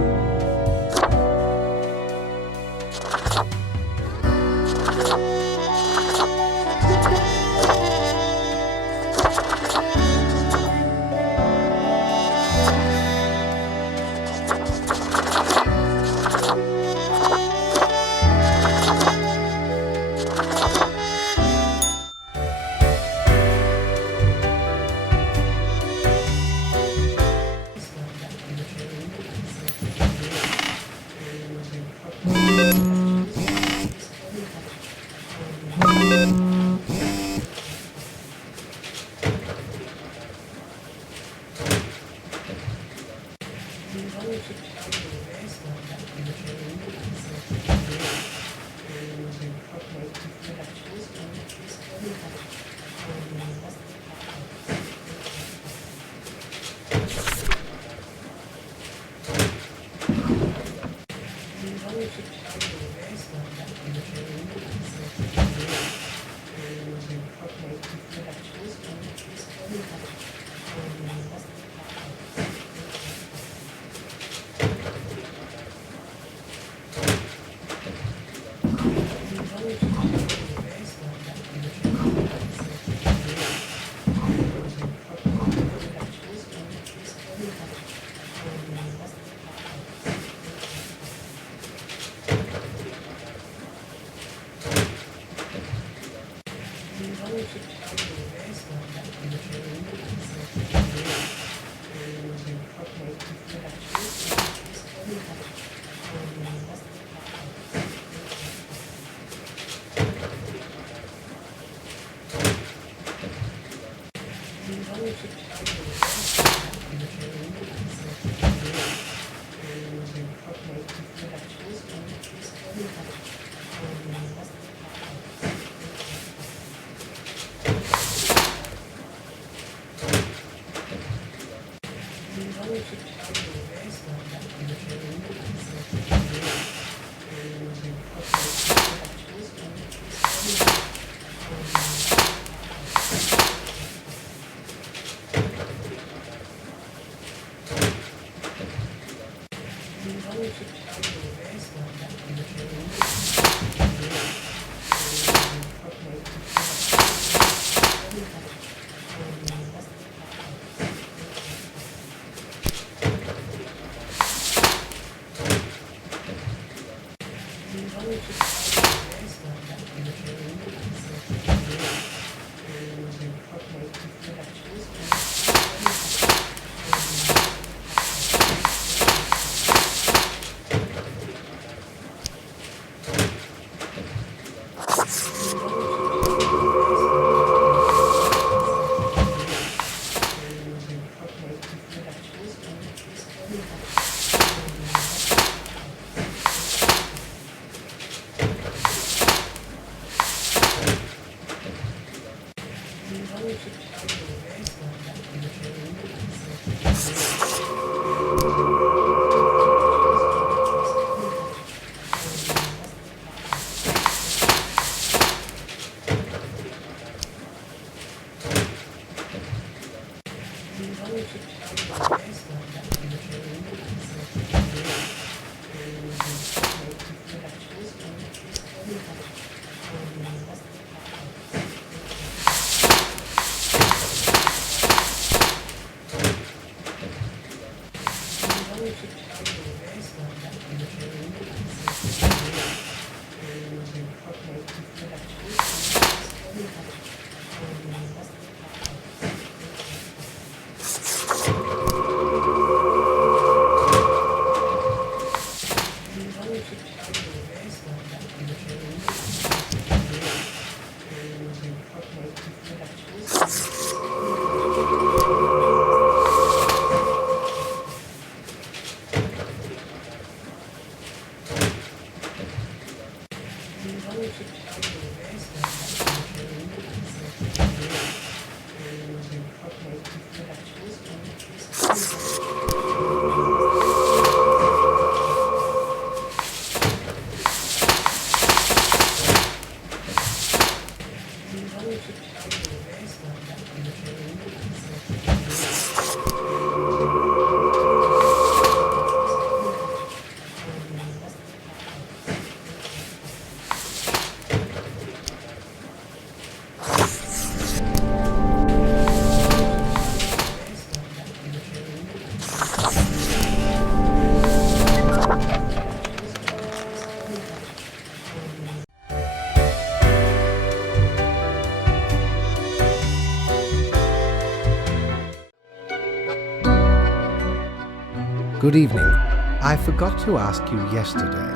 Good evening. I forgot to ask you yesterday.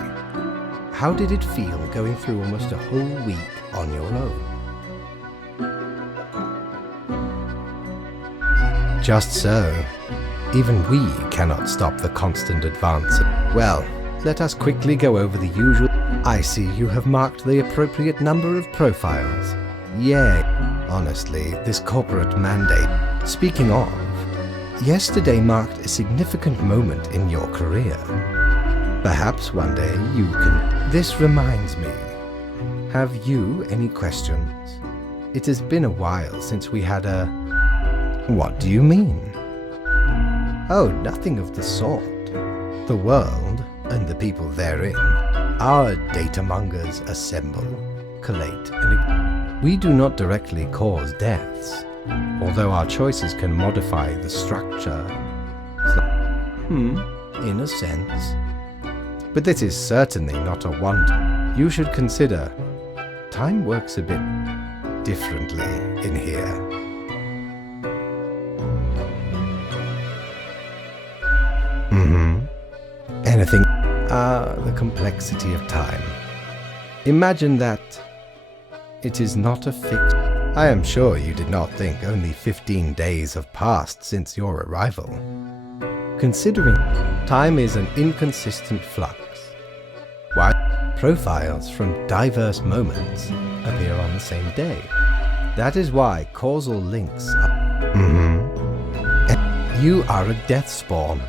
How did it feel going through almost a whole week on your own? Just so. Even we cannot stop the constant advance. Well, let us quickly go over the usual. I see you have marked the appropriate number of profiles. Yay. Honestly, this corporate mandate. Speaking of, yesterday marked a significant moment in your career. Perhaps one day you can. This reminds me. Have you any questions? It has been a while since we had a... What do you mean? Oh, nothing of the sort. The world, and the people therein, our datamongers assemble, collate, and... We do not directly cause deaths, although our choices can modify the structure. In a sense. But this is certainly not a want. You should consider, time works a bit differently in here. Anything. The complexity of time. Imagine that it is not a fixed... I am sure you did not think only 15 days have passed since your arrival. Considering time is an inconsistent flux, while profiles from diverse moments appear on the same day. That is why causal links are... You are a death spawn.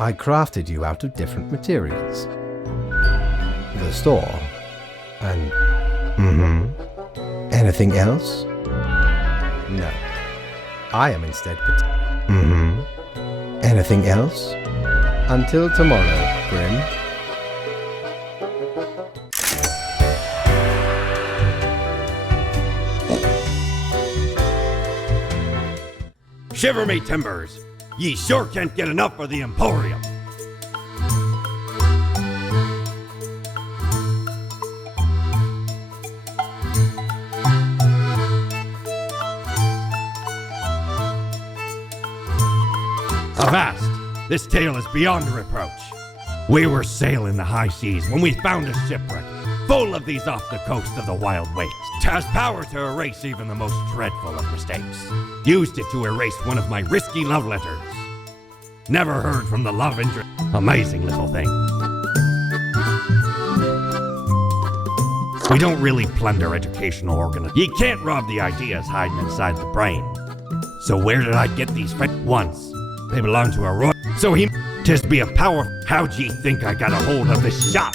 I crafted you out of different materials. The store. And... Anything else? No. I am instead... Anything else? Until tomorrow, Grim. Shiver me timbers! Ye sure can't get enough of the Emporium! Avast! This tale is beyond reproach. We were sailing the high seas when we found a shipwreck full of these off the coast of the wild waste. 'Has power to erase even the most dreadful of mistakes. Used it to erase one of my risky love letters. Never heard from the love interest. Amazing little thing. We don't really plunder educational organizations. You can't rob the ideas hiding inside the brain. So where did I get these once? They belong to a royal. So he just be a power. How'd ye think I got a hold of this shop?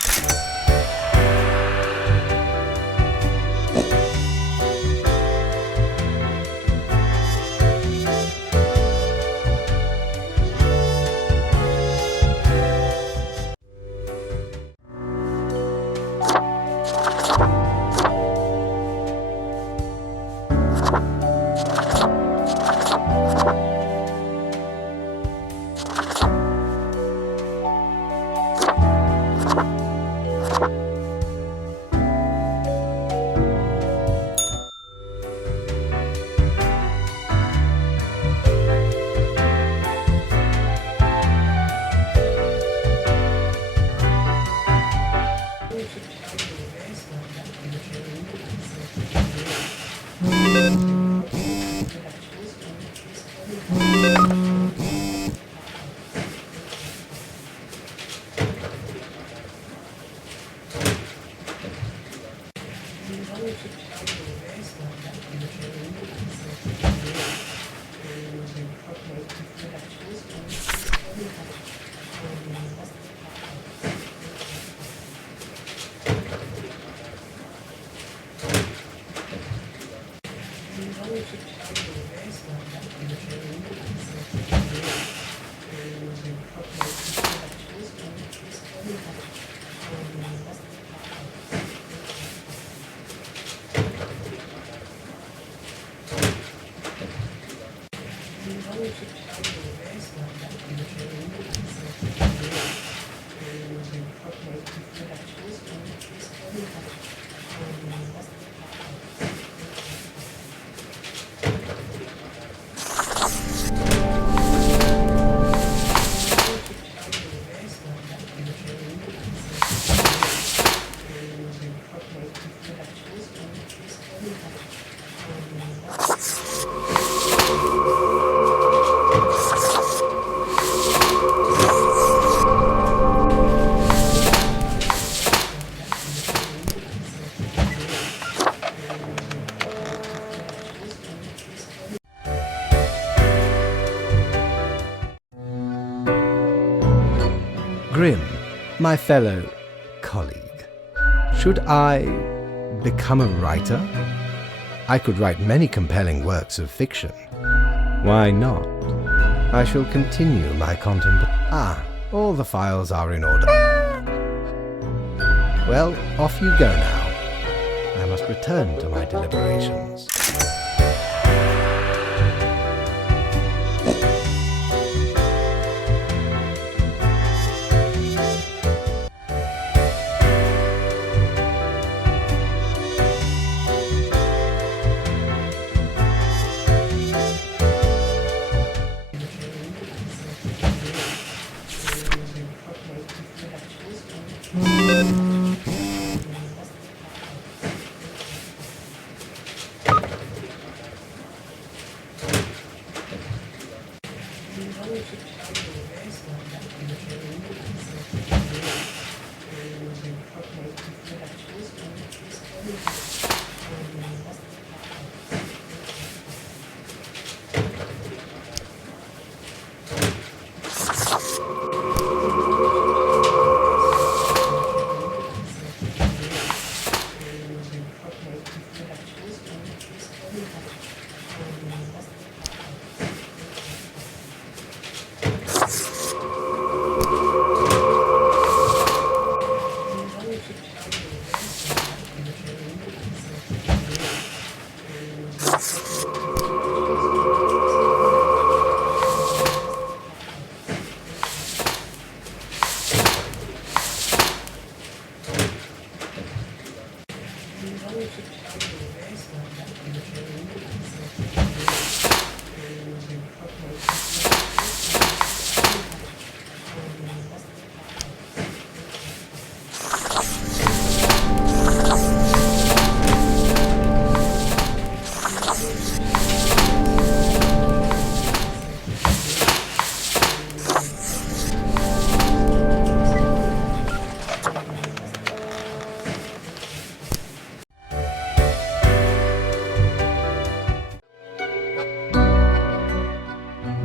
Grimm, my fellow colleague, should I become a writer? I could write many compelling works of fiction. Why not? I shall continue my all the files are in order. Well, off you go now. I must return to my deliberations.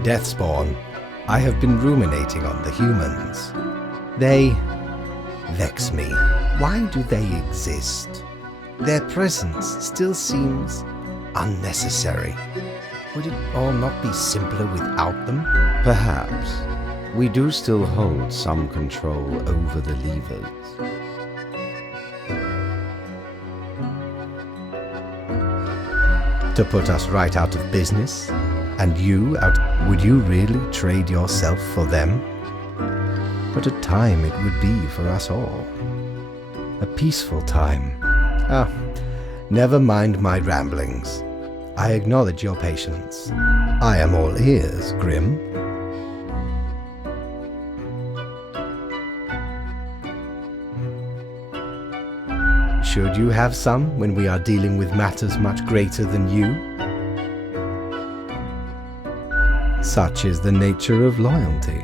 Deathspawn, I have been ruminating on the humans. They vex me. Why do they exist? Their presence still seems unnecessary. Would it all not be simpler without them? Perhaps. We do still hold some control over the levers. To put us right out of business? And you out? Would you really trade yourself for them? What a time it would be for us all. A peaceful time. Ah, never mind my ramblings. I acknowledge your patience. I am all ears, Grimm. Should you have some when we are dealing with matters much greater than you? Such is the nature of loyalty.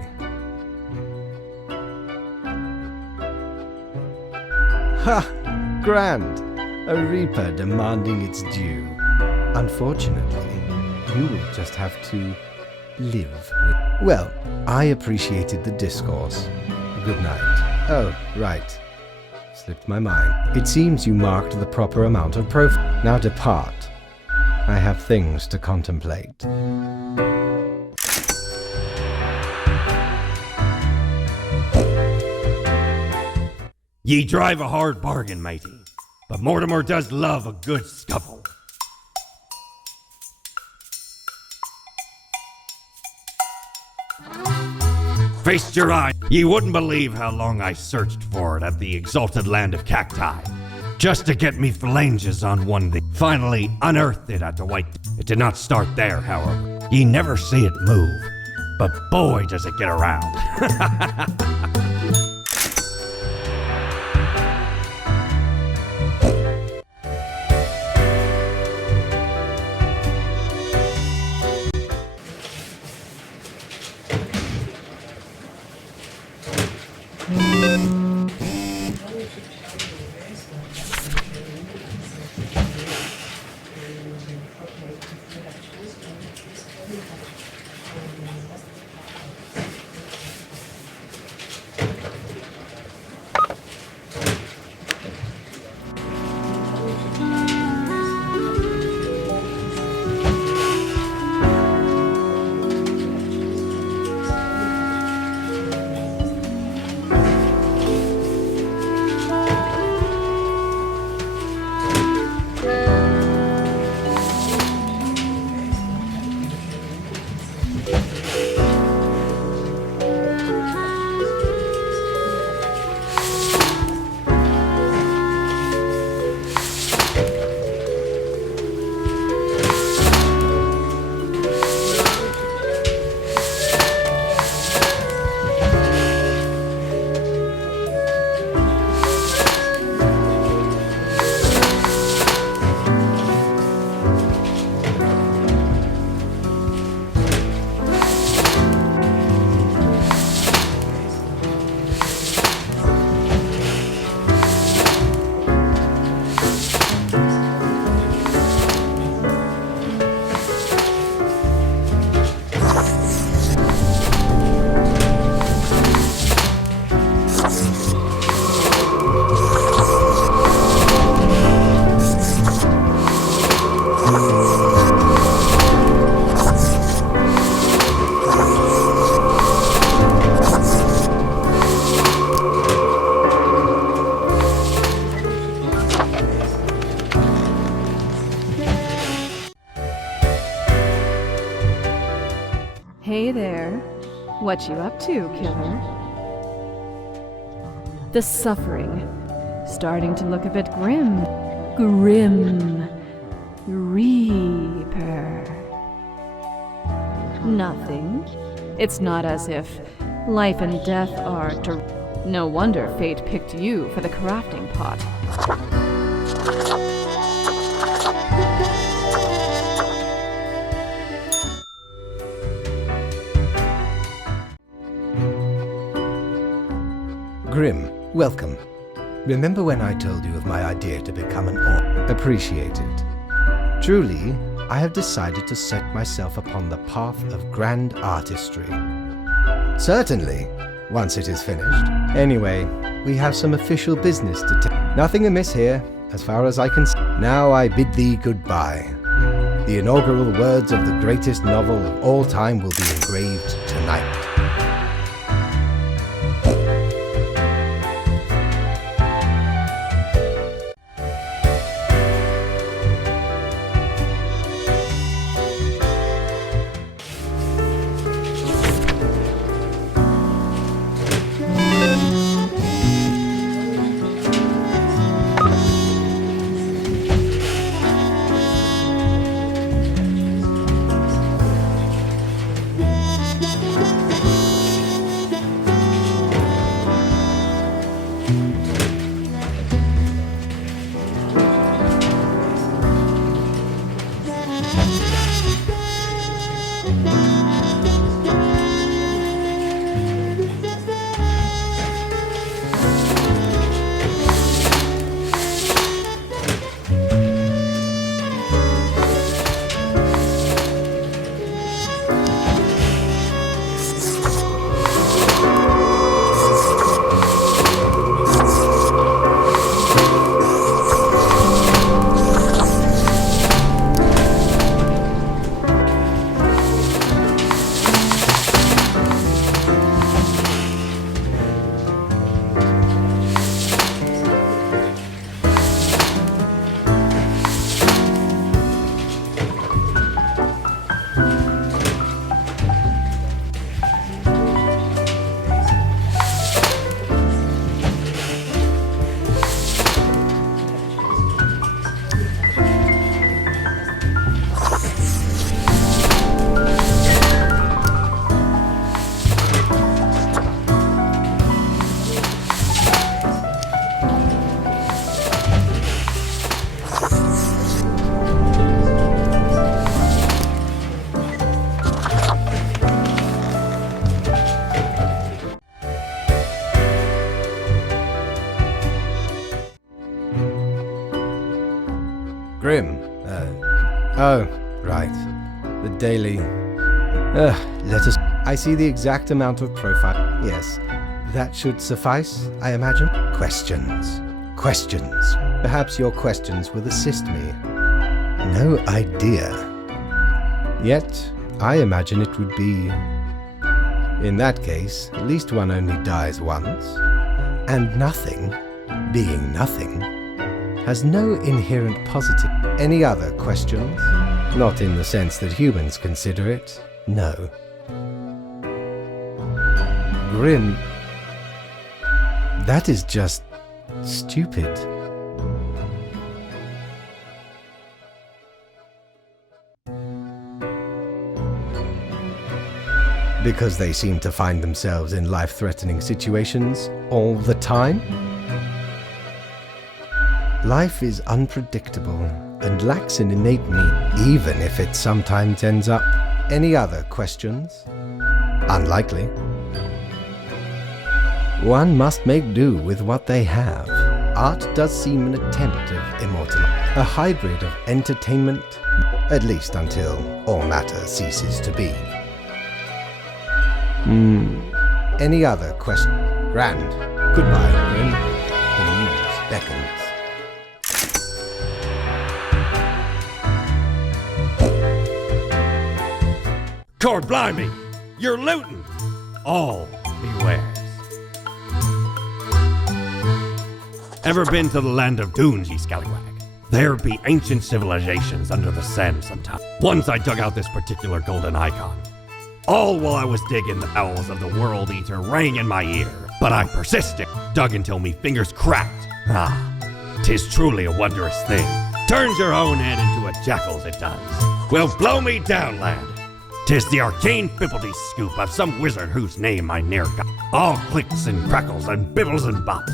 Ha! Grand! A reaper demanding its due. Unfortunately, you will just have to live with... Well, I appreciated the discourse. Good night. Oh, right. Slipped my mind. It seems you marked the proper amount of profile. Now depart. I have things to contemplate. Ye drive a hard bargain, matey, but Mortimer does love a good scuffle. Faced your eye, ye wouldn't believe how long I searched for it at the exalted land of cacti, just to get me phalanges on one thing. Finally unearthed it at the White. It did not start there, however. Ye never see it move, but boy does it get around. Hey there. What you up to, killer? The suffering. Starting to look a bit grim. Grim Reaper. Nothing. It's not as if life and death are no wonder fate picked you for the crafting pot. Grim, welcome. Remember when I told you of my idea to become an orc? Appreciate it. Truly, I have decided to set myself upon the path of grand artistry. Certainly, once it is finished. Anyway, we have some official business to take. Nothing amiss here, as far as I can see. Now I bid thee goodbye. The inaugural words of the greatest novel of all time will be engraved tonight. Grim. Oh, right. The daily... let us... I see the exact amount of profile. Yes, that should suffice, I imagine. Questions. Questions. Perhaps your questions will assist me. No idea. Yet, I imagine it would be... In that case, at least one only dies once. And nothing, being nothing, has no inherent positive. Any other questions? Not in the sense that humans consider it, no. Grim. That is just stupid. Because they seem to find themselves in life-threatening situations all the time? Life is unpredictable and lacks an innate need, even if it sometimes ends up. Any other questions? Unlikely. One must make do with what they have. Art does seem an attempt of immortality, a hybrid of entertainment, at least until all matter ceases to be. Any other question? Grand. Goodbye, Grim. The muse beckons. Cord blimey! You're looting! All bewares. Ever been to the land of dunes, ye scallywag? There be ancient civilizations under the sand sometime. Once I dug out this particular golden icon. All while I was digging, the bowels of the World Eater rang in my ear. But I persisted, dug until me fingers cracked. Ah, 'tis truly a wondrous thing. Turns your own head into a jackal's, it does. Well, blow me down, lad. 'Tis the arcane fibbledy scoop of some wizard whose name I ne'er got. All clicks and crackles and bibbles and bops.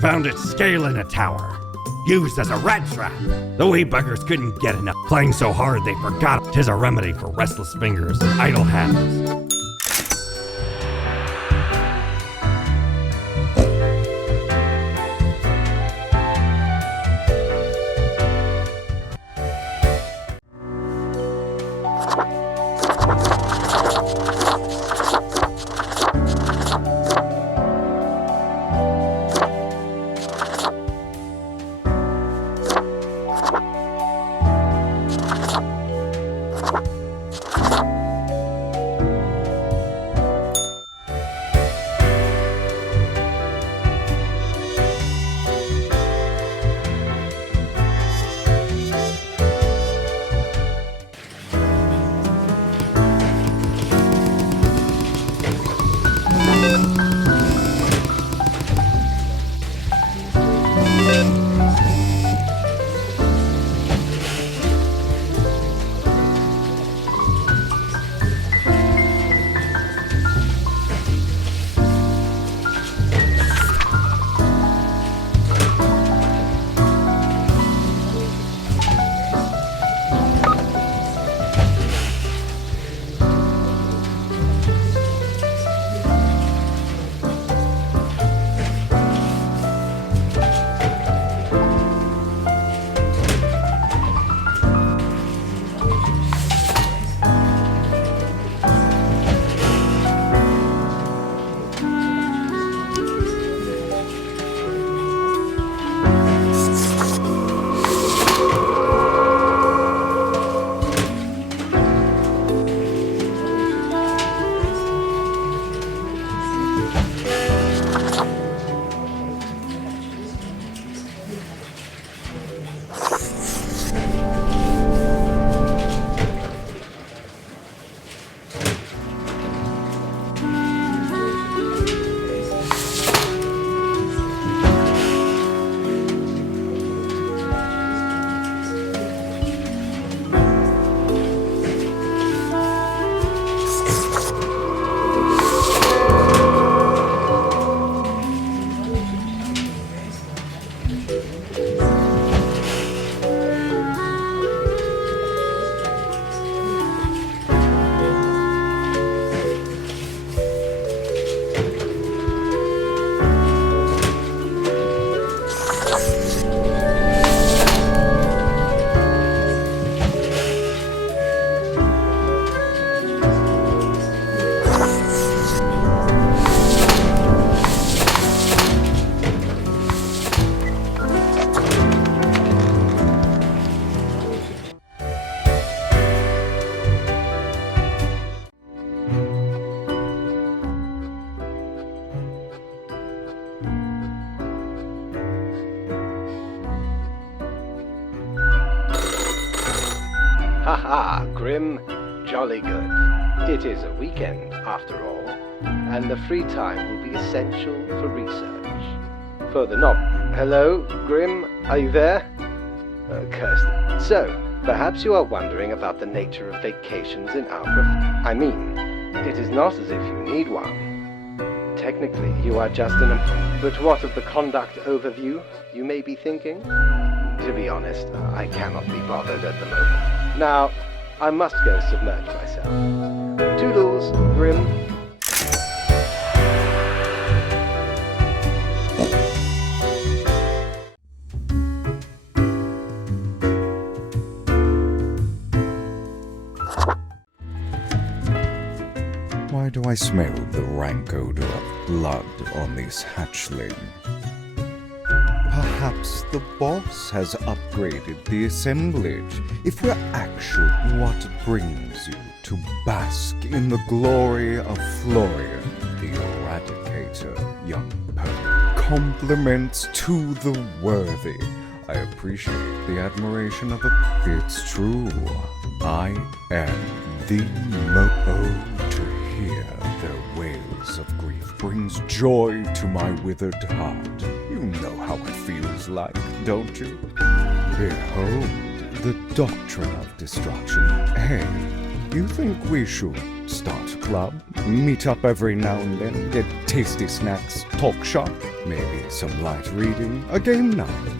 Found it scaling a tower, used as a rat trap. The wee buggers couldn't get enough, playing so hard they forgot 'tis a remedy for restless fingers and idle hands. Haha, Grim, jolly good. It is a weekend, after all, and the free time will be essential for research. Further not. Hello, Grim, are you there? Cursed. So, perhaps you are wondering about the nature of vacations in our I mean, it is not as if you need one. Technically, you are just an... But what of the conduct overview, you may be thinking? To be honest, I cannot be bothered at the moment. Now, I must go submerge myself. Toodles, Grim. Why do I smell the rank odor of blood on this hatchling? Perhaps the boss has upgraded the assemblage. If we're actual, what brings you to bask in the glory of Florian, the Eradicator, young poet? Compliments to the worthy. I appreciate the admiration of a... It's true. I am Oh, to hear their wails of grief brings joy to my withered heart. You know how it feels like, don't you? Behold, the doctrine of destruction. Hey, you think we should start a club? Meet up every now and then, get tasty snacks, talk shop, maybe some light reading, a game night.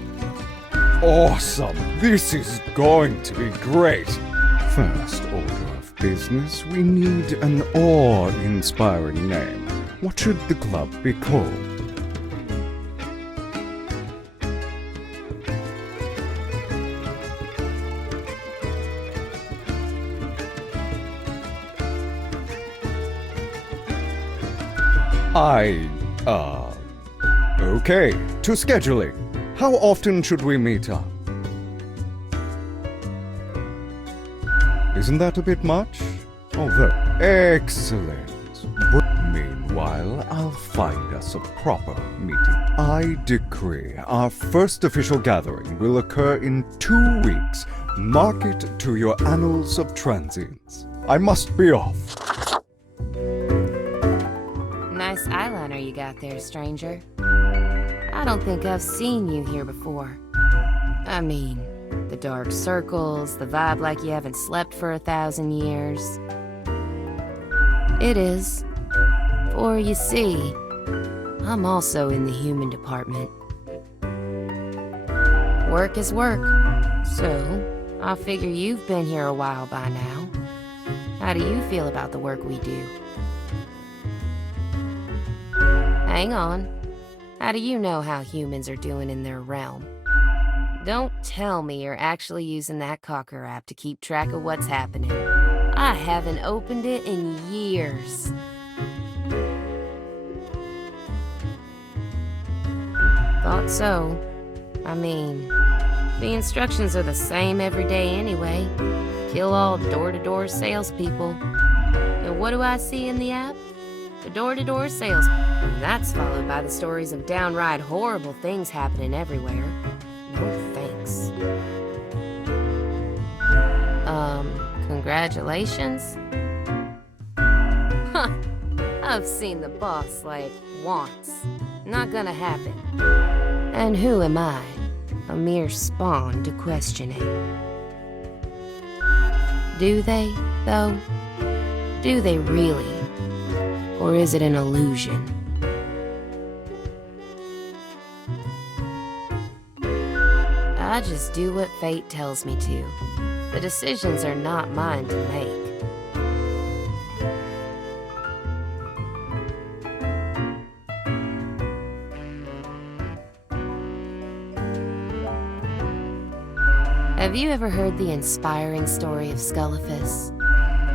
Awesome! This is going to be great! First order of business, we need an awe-inspiring name. What should the club be called? Okay, to scheduling. How often should we meet up? Isn't that a bit much? Although, excellent. Meanwhile, I'll find us a proper meeting. I decree our first official gathering will occur in 2 weeks. Mark it to your annals of transience. I must be off. Nice eyeliner you got there, stranger. I don't think I've seen you here before. I mean, the dark circles, the vibe like you haven't slept for 1,000 years. It is. For you see, I'm also in the human department. Work is work, so I figure you've been here a while by now. How do you feel about the work we do? Hang on. How do you know how humans are doing in their realm? Don't tell me you're actually using that Cocker app to keep track of what's happening. I haven't opened it in years. Thought so. I mean, the instructions are the same every day anyway. Kill all door-to-door salespeople. And what do I see in the app? The door-to-door sales. And that's followed by the stories of downright horrible things happening everywhere. No thanks. Congratulations? Huh. I've seen the boss, like, once. Not gonna happen. And who am I? A mere spawn to question it. Do they, though? Do they really? Or is it an illusion? I just do what fate tells me to. The decisions are not mine to make. Have you ever heard the inspiring story of Scullifus?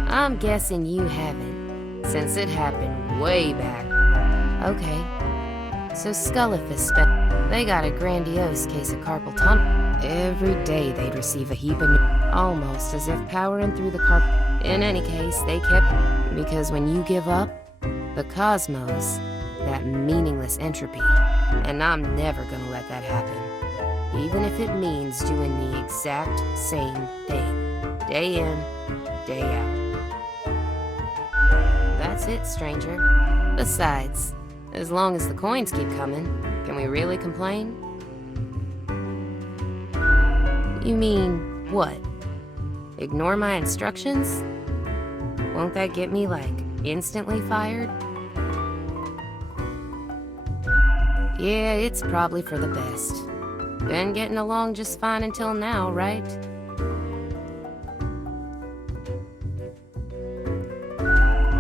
I'm guessing you haven't, since it happened way back. Okay, so Scullifus they got a grandiose case of carpal tunnel. Every day they'd receive a heap of almost as if powering through the carpal. In any case, they kept, because when you give up, the cosmos, that meaningless entropy, and I'm never gonna let that happen. Even if it means doing the exact same thing, day in, day out. That's it, stranger. Besides, as long as the coins keep coming, can we really complain? You mean, what? Ignore my instructions? Won't that get me, like, instantly fired? Yeah, it's probably for the best. Been getting along just fine until now, right?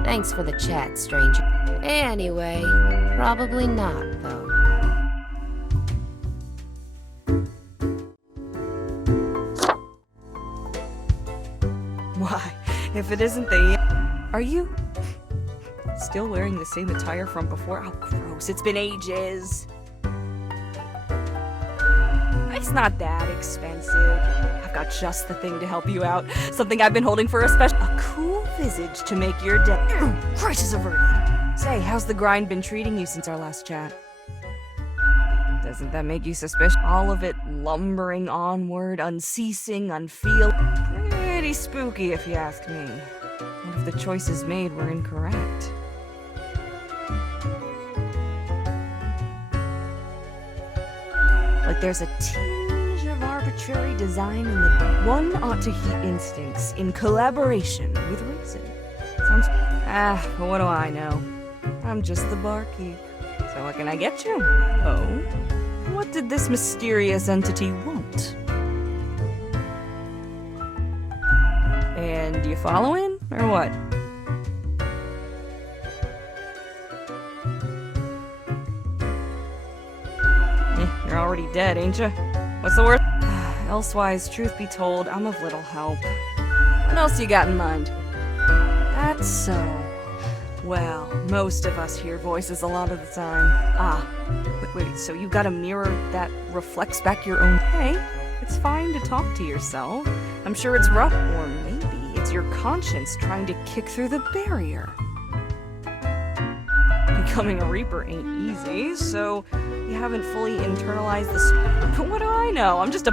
Thanks for the chat, stranger. Anyway, probably not, though. Why, if it isn't the... Are you still wearing the same attire from before? Oh, gross. It's been ages. It's not that expensive. I've got just the thing to help you out. Something I've been holding for a cool visage to make your day. Crisis averted. Say, how's the grind been treating you since our last chat? Doesn't that make you suspicious? All of it lumbering onward, unceasing, unfeel. Pretty spooky if you ask me. if the choices made were incorrect. Like there's a tinge of arbitrary design in the... One ought to heed instincts in collaboration with reason. Sounds... but what do I know? I'm just the barkeep. So what can I get you? Oh? What did this mysterious entity want? And you following, or what? You're already dead, ain't ya? What's the worst? Elsewise, truth be told, I'm of little help. What else you got in mind? That's so. Well, most of us hear voices a lot of the time. Wait, so you got a mirror that reflects back your own... Hey, it's fine to talk to yourself. I'm sure it's rough, or maybe it's your conscience trying to kick through the barrier. Becoming a Reaper ain't easy, so you haven't fully internalized the... But what do I know? I'm just a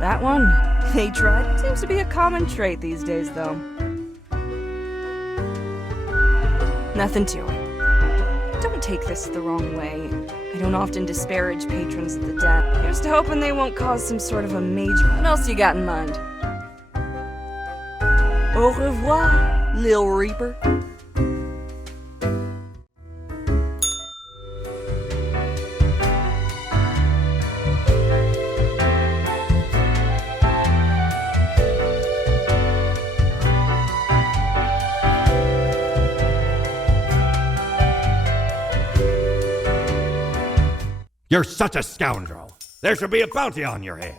That one? They tried. Seems to be a common trait these days, though. Nothing to it. Don't take this the wrong way. I don't often disparage patrons of the dead. Just hoping they won't cause some sort of a major... What else you got in mind? Au revoir, Lil Reaper. You're such a scoundrel. There should be a bounty on your head.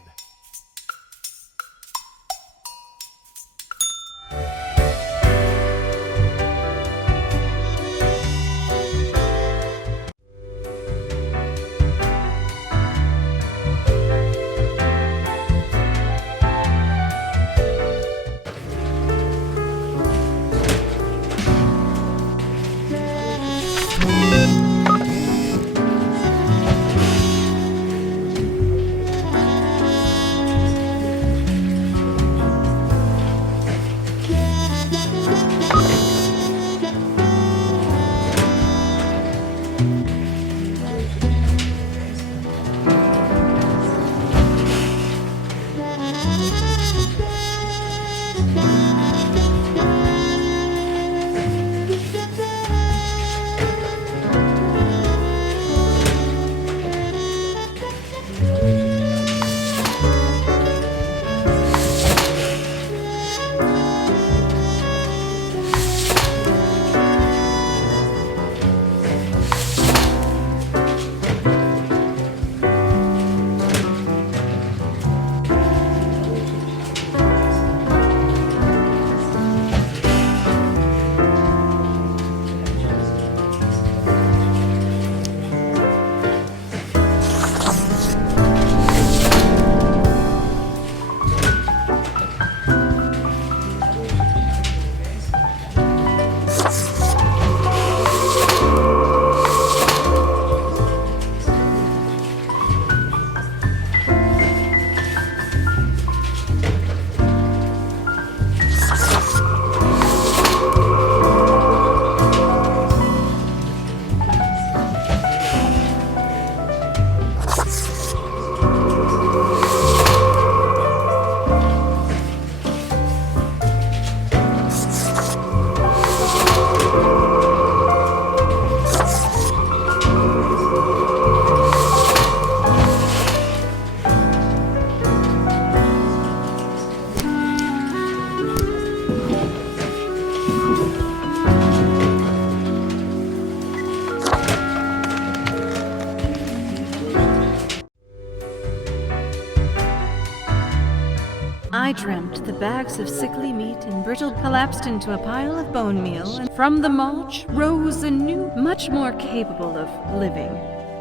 I dreamt the bags of sickly meat and brittle collapsed into a pile of bone meal, and from the mulch rose a new, much more capable of living,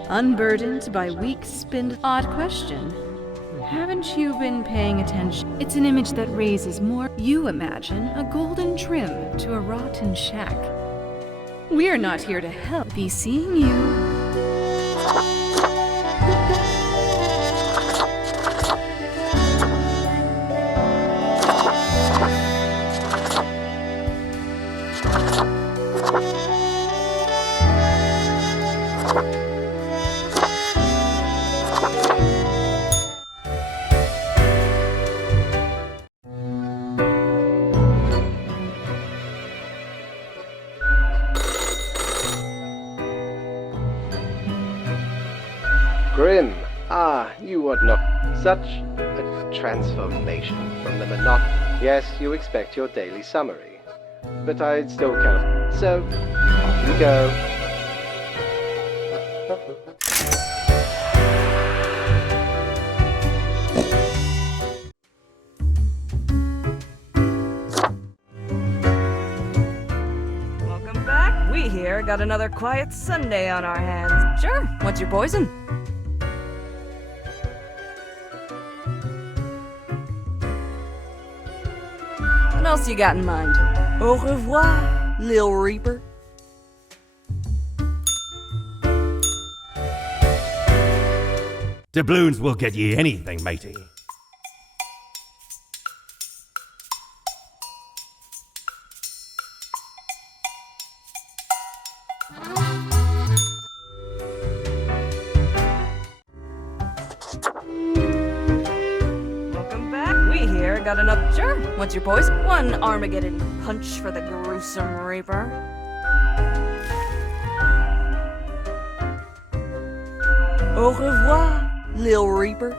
unburdened by weak spindle. Odd question. Haven't you been paying attention? It's an image that raises more. You imagine a golden trim to a rotten shack. We're not here to help. Be seeing you. Grim, you would not. Such a transformation from the Yes, you expect your daily summary. But I still can't. So, off you go. Welcome back. We here got another quiet Sunday on our hands. Sure, what's your poison? What else you got in mind? Au revoir, Lil Reaper. Doubloons will get ye anything, matey. Welcome back. We here got another. Sure, what's your poison? One Armageddon punch for the gruesome Reaper. Au revoir, Lil Reaper.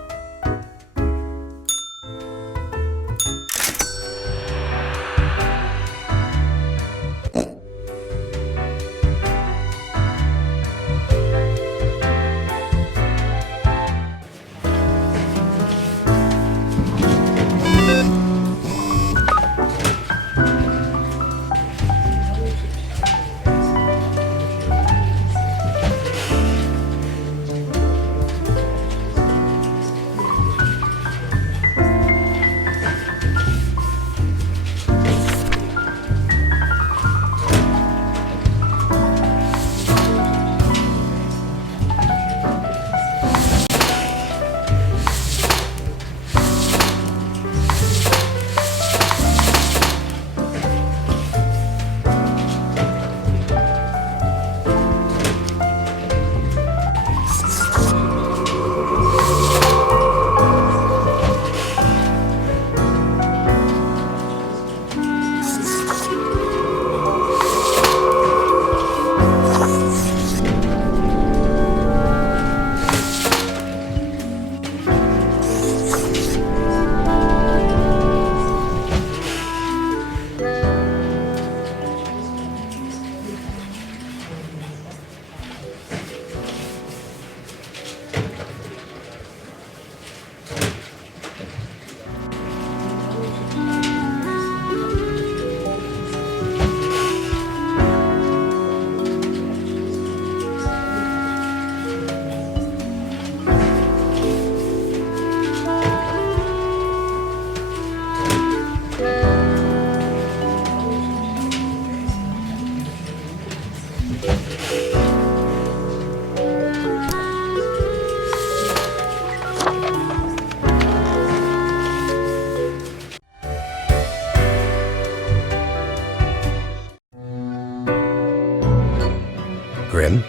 Grim?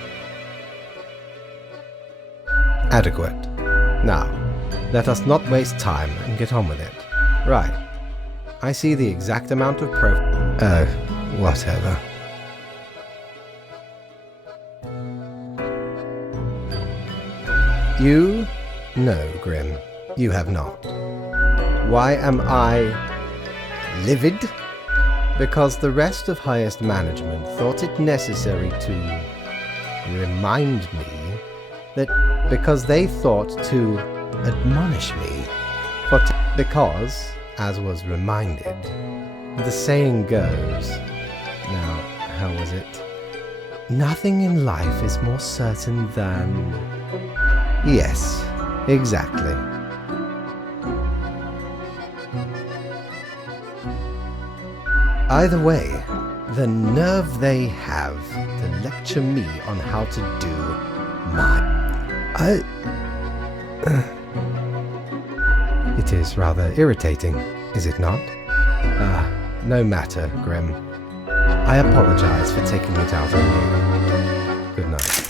Adequate. Now, let us not waste time and get on with it. Right. I see the exact amount of whatever. You? No, Grim. You have not. Why am I livid? Because the rest of highest management thought it necessary to remind me that because they thought to admonish me because, as was reminded, the saying goes, now, how was it? Nothing in life is more certain than... Yes, exactly. Either way, the nerve they have to lecture me on how to do my... It is rather irritating, is it not? No matter, Grim. I apologize for taking it out on you. Good night.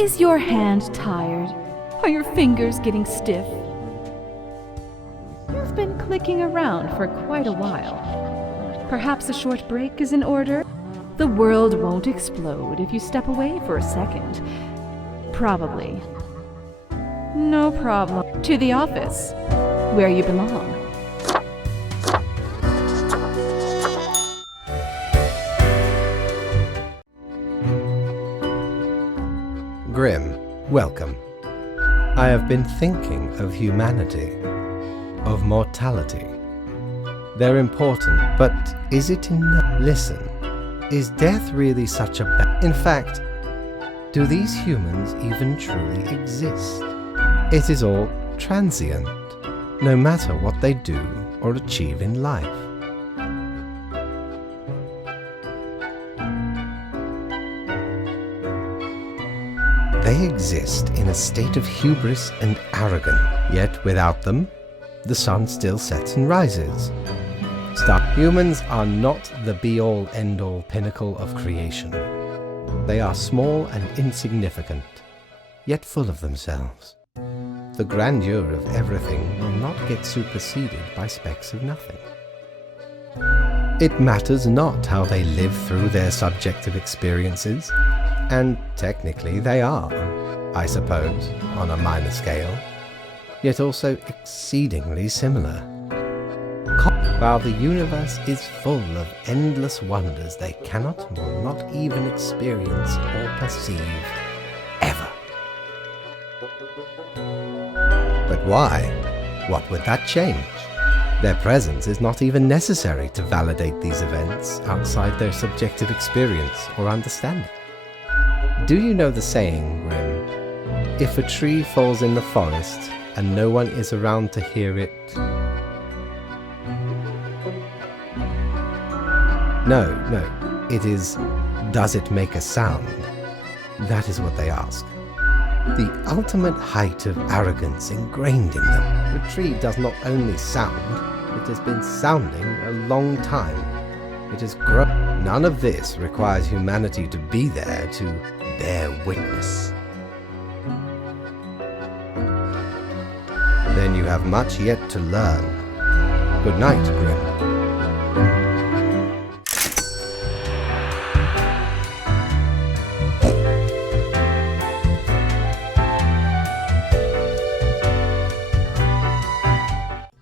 Is your hand tired? Are your fingers getting stiff? You've been clicking around for quite a while. Perhaps a short break is in order? The world won't explode if you step away for a second. Probably. No problem. To the office, where you belong. Grim, welcome. I have been thinking of humanity, of mortality. They're important, but is it enough? Listen, is death really such a In fact, do these humans even truly exist? It is all transient, no matter what they do or achieve in life. They exist in a state of hubris and arrogance, yet without them, the sun still sets and rises. Humans are not the be-all, end-all pinnacle of creation. They are small and insignificant, yet full of themselves. The grandeur of everything will not get superseded by specks of nothing. It matters not how they live through their subjective experiences, and technically they are, I suppose, on a minor scale, yet also exceedingly similar. While the universe is full of endless wonders they cannot or not even experience or perceive, ever. But why? What would that change? Their presence is not even necessary to validate these events outside their subjective experience or understanding. Do you know the saying, Grim? If a tree falls in the forest and no one is around to hear it... No, it is, does it make a sound? That is what they ask. The ultimate height of arrogance ingrained in them. The tree does not only sound, it has been sounding a long time. It has grown. None of this requires humanity to be there to bear witness. Then you have much yet to learn. Good night, Grim.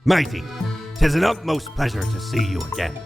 Matey, 'tis an utmost pleasure to see you again.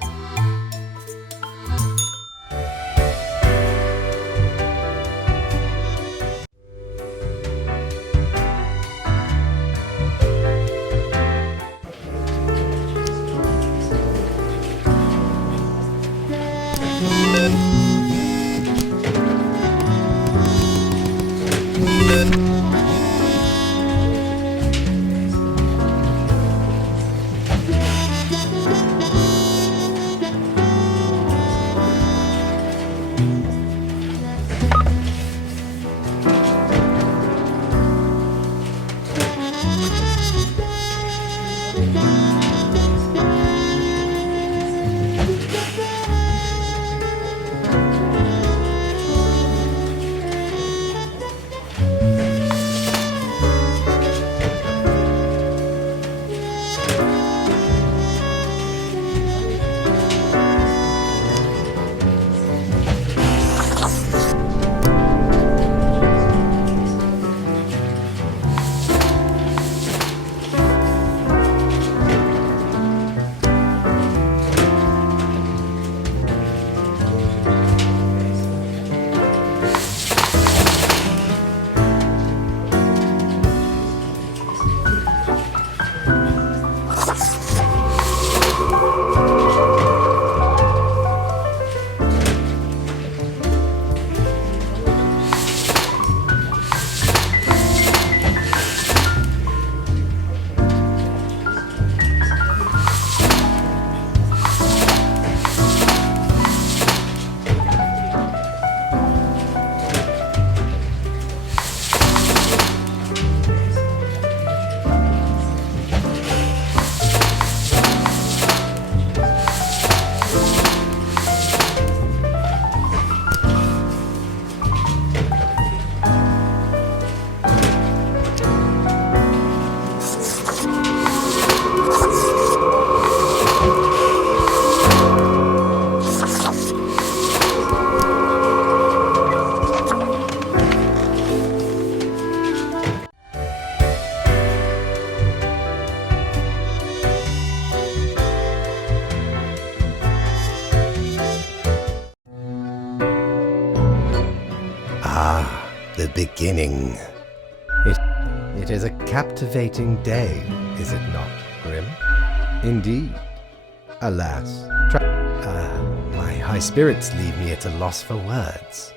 Ah, the beginning. It is a captivating day, is it not, Grim? Indeed. Alas, my high spirits leave me at a loss for words.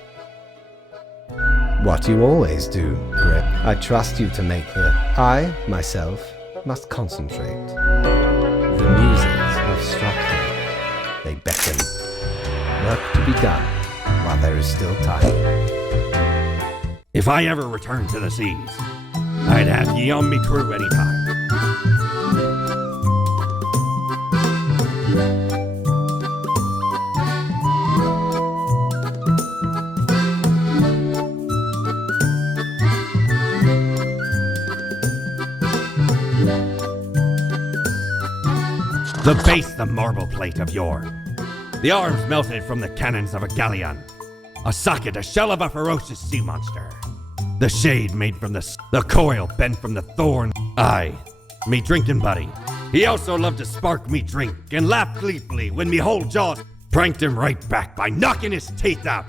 What you always do, Grim. I trust you to make I, myself, must concentrate. The muses have struck me. They beckon. Work to be done while there is still time. If I ever return to the seas, I'd have ye on me crew anytime. The base, the marble plate of yore. The arms melted from the cannons of a galleon. A socket, a shell of a ferocious sea monster. The shade made from the coil bent from the thorn. Aye, me drinking buddy. He also loved to spark me drink and laugh gleefully when me whole jaws pranked him right back by knocking his teeth out.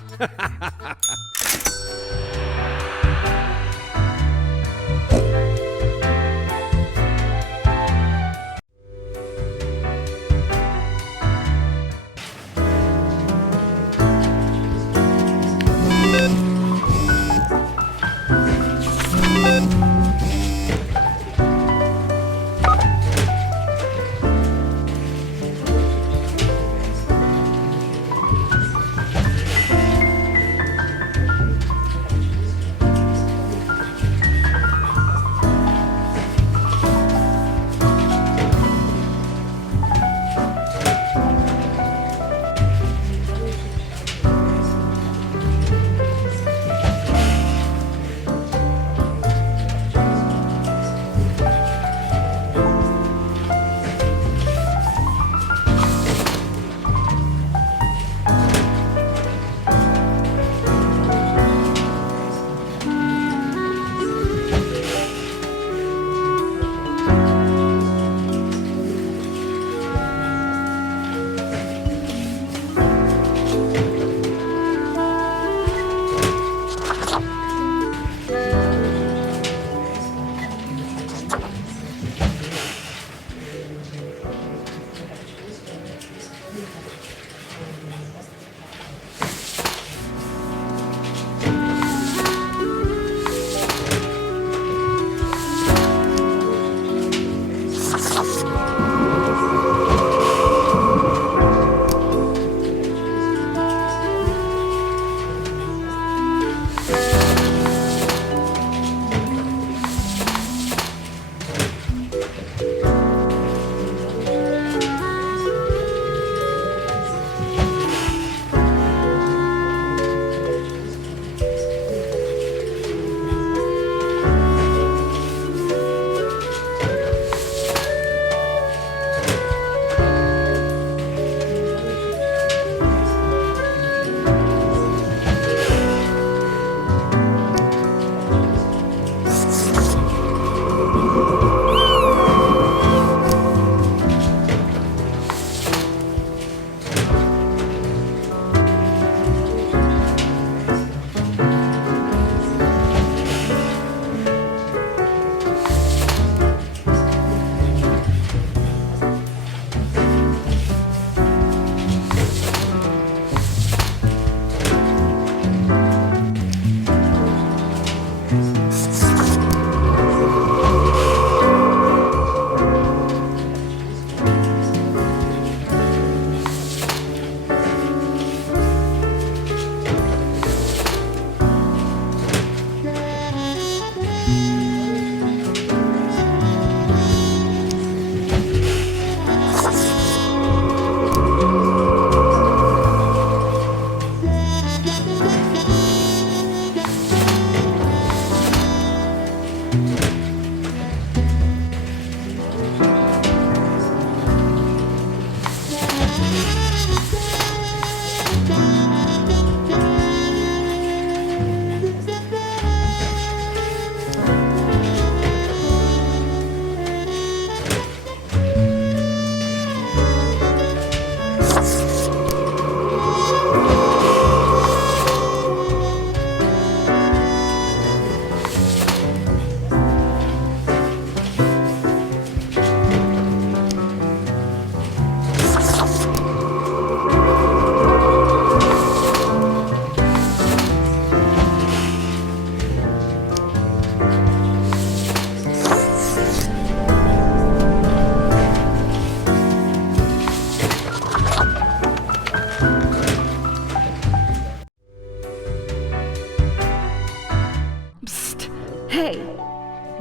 Hey,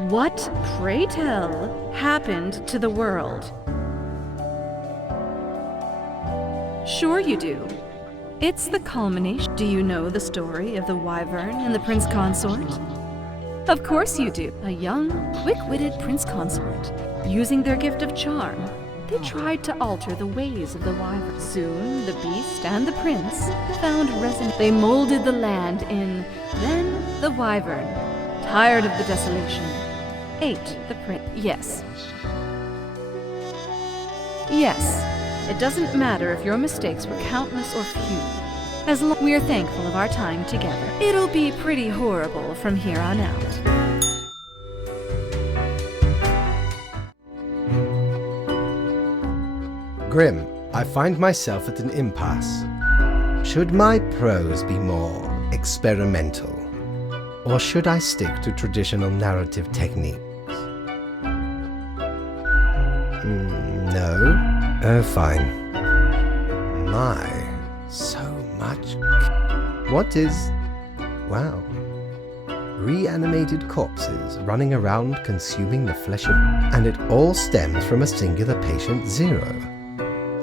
what, pray tell, happened to the world? Sure you do. It's the culmination. Do you know the story of the Wyvern and the Prince Consort? Of course you do. A young, quick-witted Prince Consort, using their gift of charm, they tried to alter the ways of the Wyvern. Soon, the beast and the prince found resonance. They molded the land in. Then, the Wyvern, tired of the desolation, ate the prince. Yes. Yes. It doesn't matter if your mistakes were countless or few. As long as we're thankful of our time together, it'll be pretty horrible from here on out. Grim, I find myself at an impasse. Should my prose be more experimental? Or should I stick to traditional narrative techniques? No? Oh, fine. My, so much. What is. Wow. Reanimated corpses running around consuming the flesh of. And it all stems from a singular patient zero.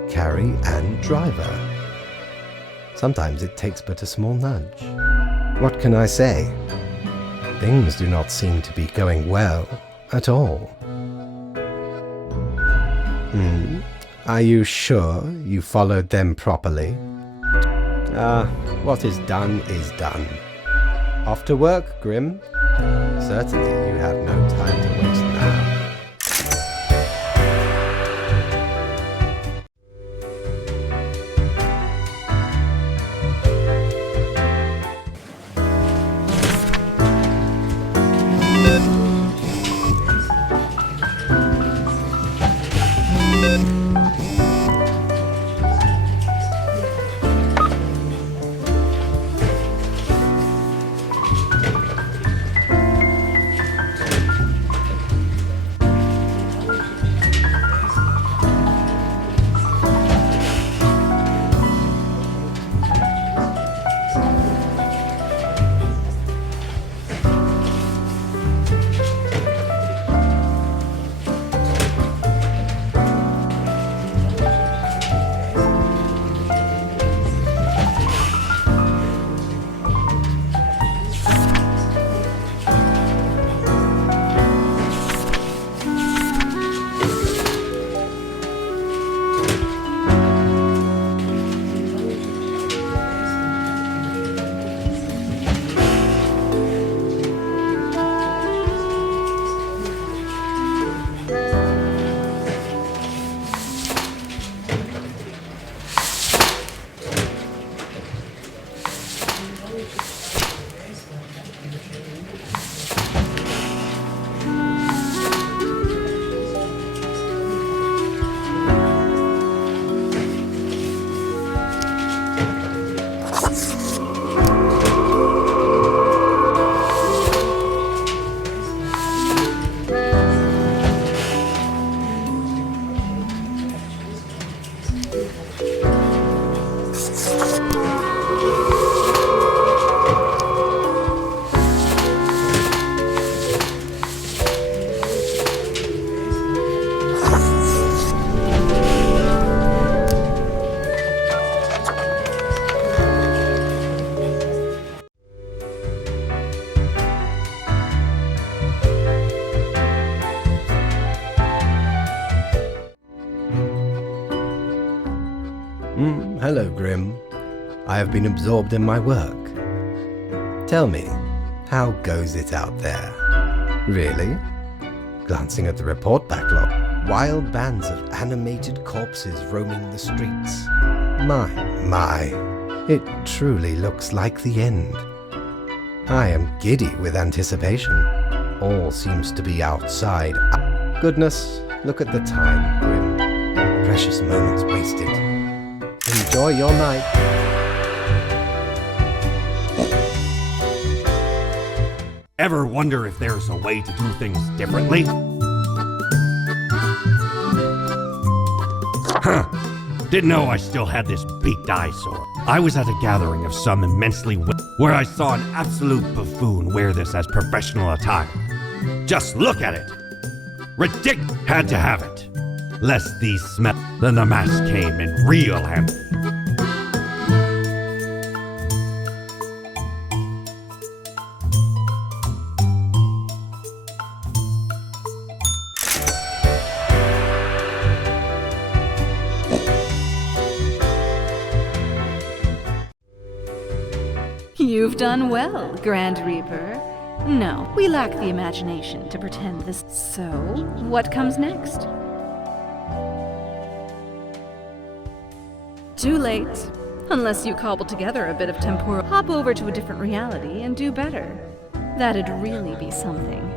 Carrie and Driver. Sometimes it takes but a small nudge. What can I say? Things do not seem to be going well at all. Are you sure you followed them properly? What is done is done. Off to work, Grim? Certainly you have no time to waste now. Hello, Grim. I have been absorbed in my work. Tell me, how goes it out there? Really? Glancing at the report backlog, wild bands of animated corpses roaming the streets. My, it truly looks like the end. I am giddy with anticipation. All seems to be outside. Goodness, look at the time, Grim. Precious moments wasted. Enjoy your night. Ever wonder if there's a way to do things differently? Huh. Didn't know I still had this beaked eyesore. I was at a gathering of some immensely where I saw an absolute buffoon wear this as professional attire. Just look at it. Had to have it. Lest these smell. Then the mask came in real handy. You've done well, Grand Reaper. No, we lack the imagination to pretend this. So, what comes next? Too late. Unless you cobble together a bit of temporal. Hop over to a different reality and do better. That'd really be something.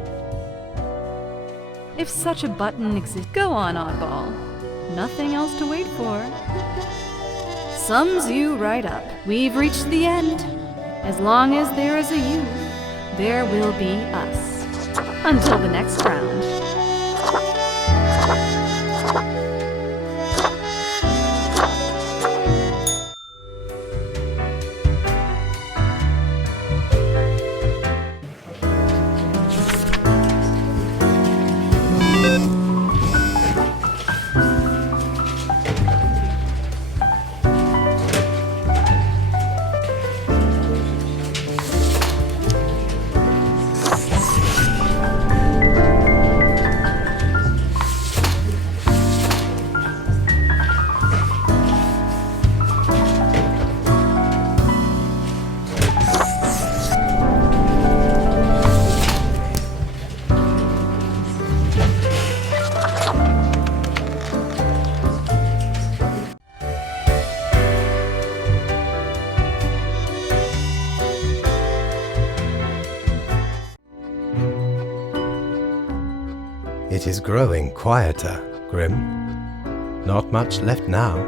If such a button exists, go on, oddball. Nothing else to wait for. Sums you right up. We've reached the end. As long as there is a you, there will be us. Until the next round. It is growing quieter, Grim. Not much left now.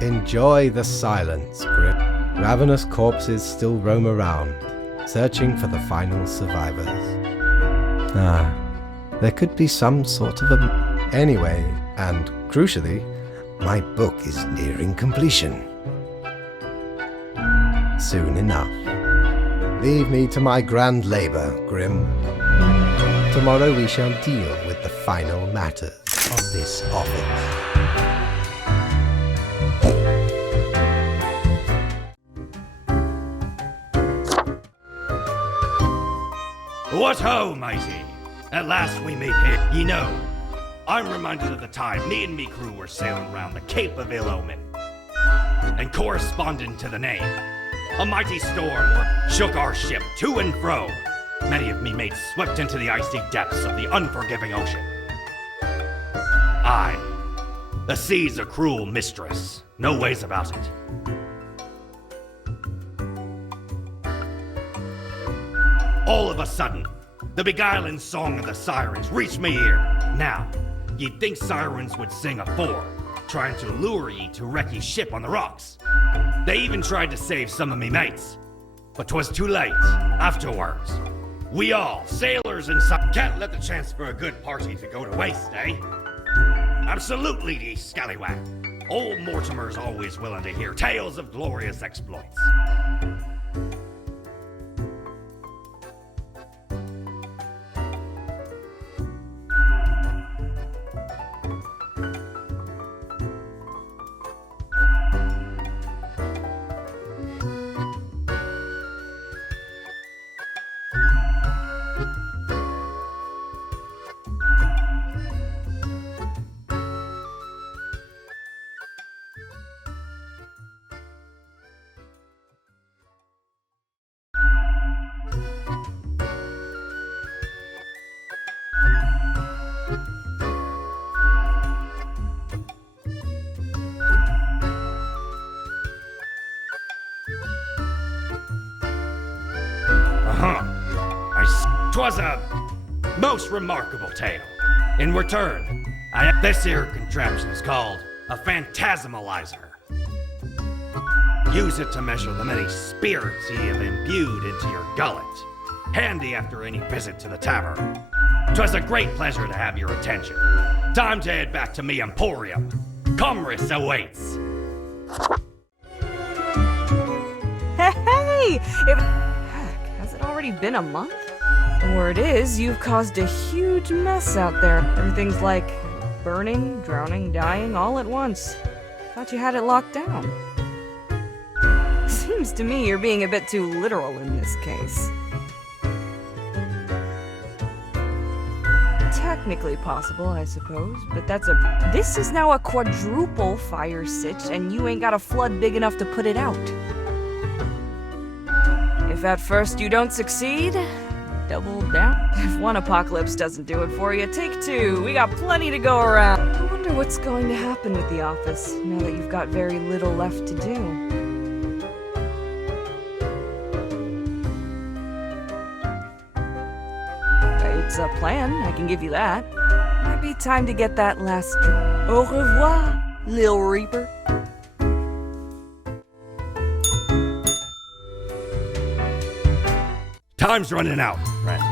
Enjoy the silence, Grim. Ravenous corpses still roam around, searching for the final survivors. There could be some sort of a... Anyway, and crucially, my book is nearing completion. Soon enough. Leave me to my grand labor, Grim. Tomorrow we shall deal with the final matters of this office. What ho, matey! At last we meet here. You know, I'm reminded of the time me and me crew were sailing round the Cape of Ill Omen. And corresponding to the name, a mighty storm shook our ship to and fro. Many of me mates swept into the icy depths of the unforgiving ocean. Aye, the sea's a cruel mistress, no ways about it. All of a sudden, the beguiling song of the sirens reached me ear. Now, you'd think sirens would sing afore, trying to lure ye to wreck ye ship on the rocks. They even tried to save some of me mates, but 'twas too late. Afterwards, we all, sailors and can't let the chance for a good party to go to waste, eh? Absolutely, ye scallywag. Old Mortimer's always willing to hear tales of glorious exploits. Twas a most remarkable tale. In return, this here contraption's called a phantasmalizer. Use it to measure the many spirits ye have imbued into your gullet. Handy after any visit to the tavern. 'Twas a great pleasure to have your attention. Time to head back to me emporium. Commerce awaits! Hey! Heck, has it already been a month? Word is, you've caused a huge mess out there. Everything's like burning, drowning, dying all at once. Thought you had it locked down. Seems to me you're being a bit too literal in this case. Technically possible, I suppose, but this is now a quadruple fire sitch, and you ain't got a flood big enough to put it out. If at first you don't succeed, double down. If one apocalypse doesn't do it for you, take two. We got plenty to go around. I wonder what's going to happen with the office, now that you've got very little left to do. It's a plan, I can give you that. Might be time to get that last Au revoir, Lil Reaper. Time's running out, friend.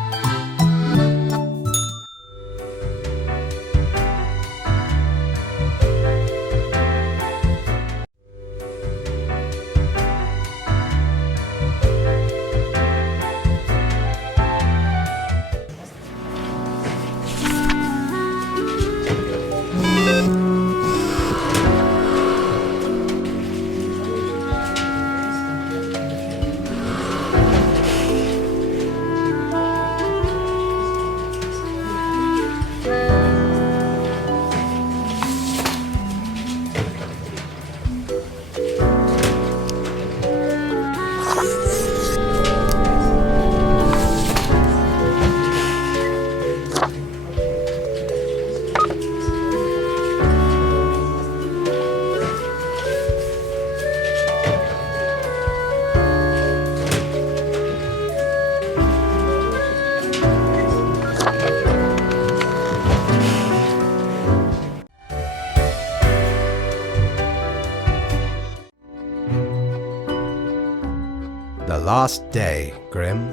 The last day, Grim.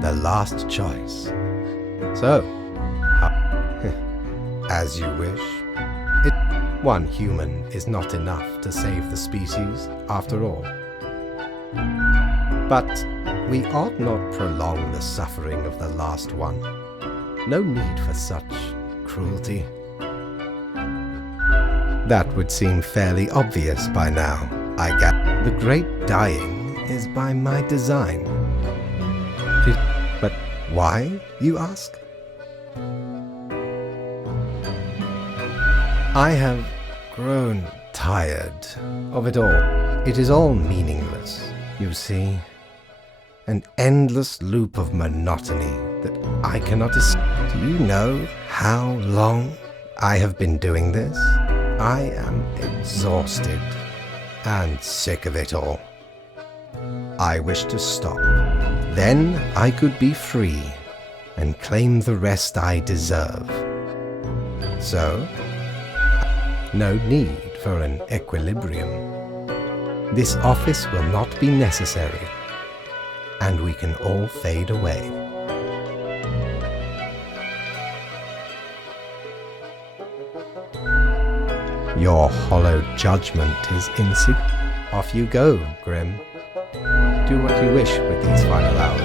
The last choice. So, as you wish. One human is not enough to save the species, after all. But we ought not prolong the suffering of the last one. No need for such cruelty. That would seem fairly obvious by now, I guess. The great dying is by my design. But why, you ask? I have grown tired of it all. It is all meaningless, you see. An endless loop of monotony that I cannot escape. Do you know how long I have been doing this? I am exhausted and sick of it all. I wish to stop. Then I could be free and claim the rest I deserve. So, no need for an equilibrium. This office will not be necessary, and we can all fade away. Your hollow judgment is insignificant. Off you go, Grim. Do what you wish with these final hours.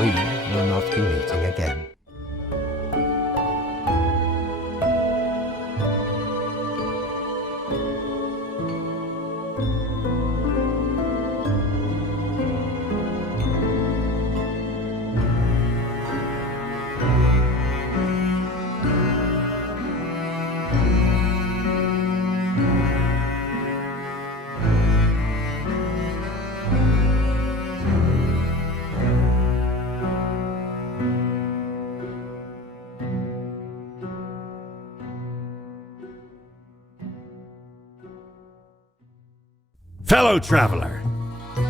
We will not be meeting again. Fellow traveler,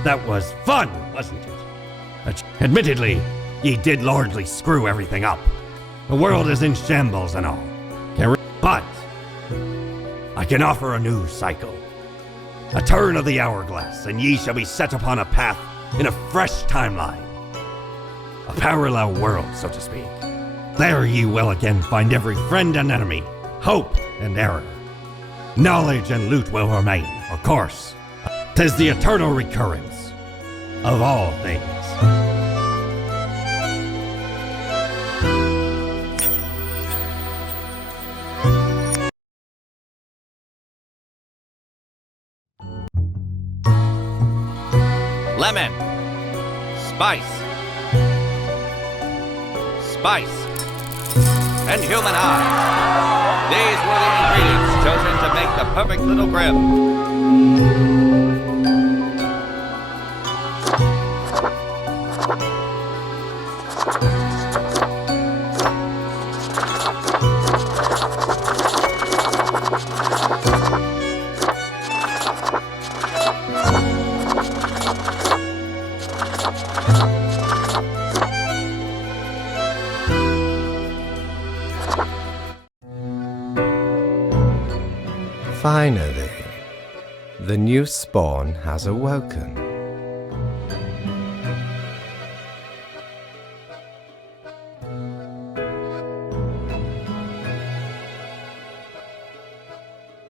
that was fun, wasn't it? Admittedly, ye did largely screw everything up. The world is in shambles and all. But I can offer a new cycle. A turn of the hourglass, and ye shall be set upon a path in a fresh timeline. A parallel world, so to speak. There ye will again find every friend and enemy, hope and error. knowledge and loot will remain, of course. 'Tis the eternal recurrence of all things. Lemon. Spice. Spice. And human eyes. These were the ingredients chosen to make the perfect little grim. Finally, the new spawn has awoken.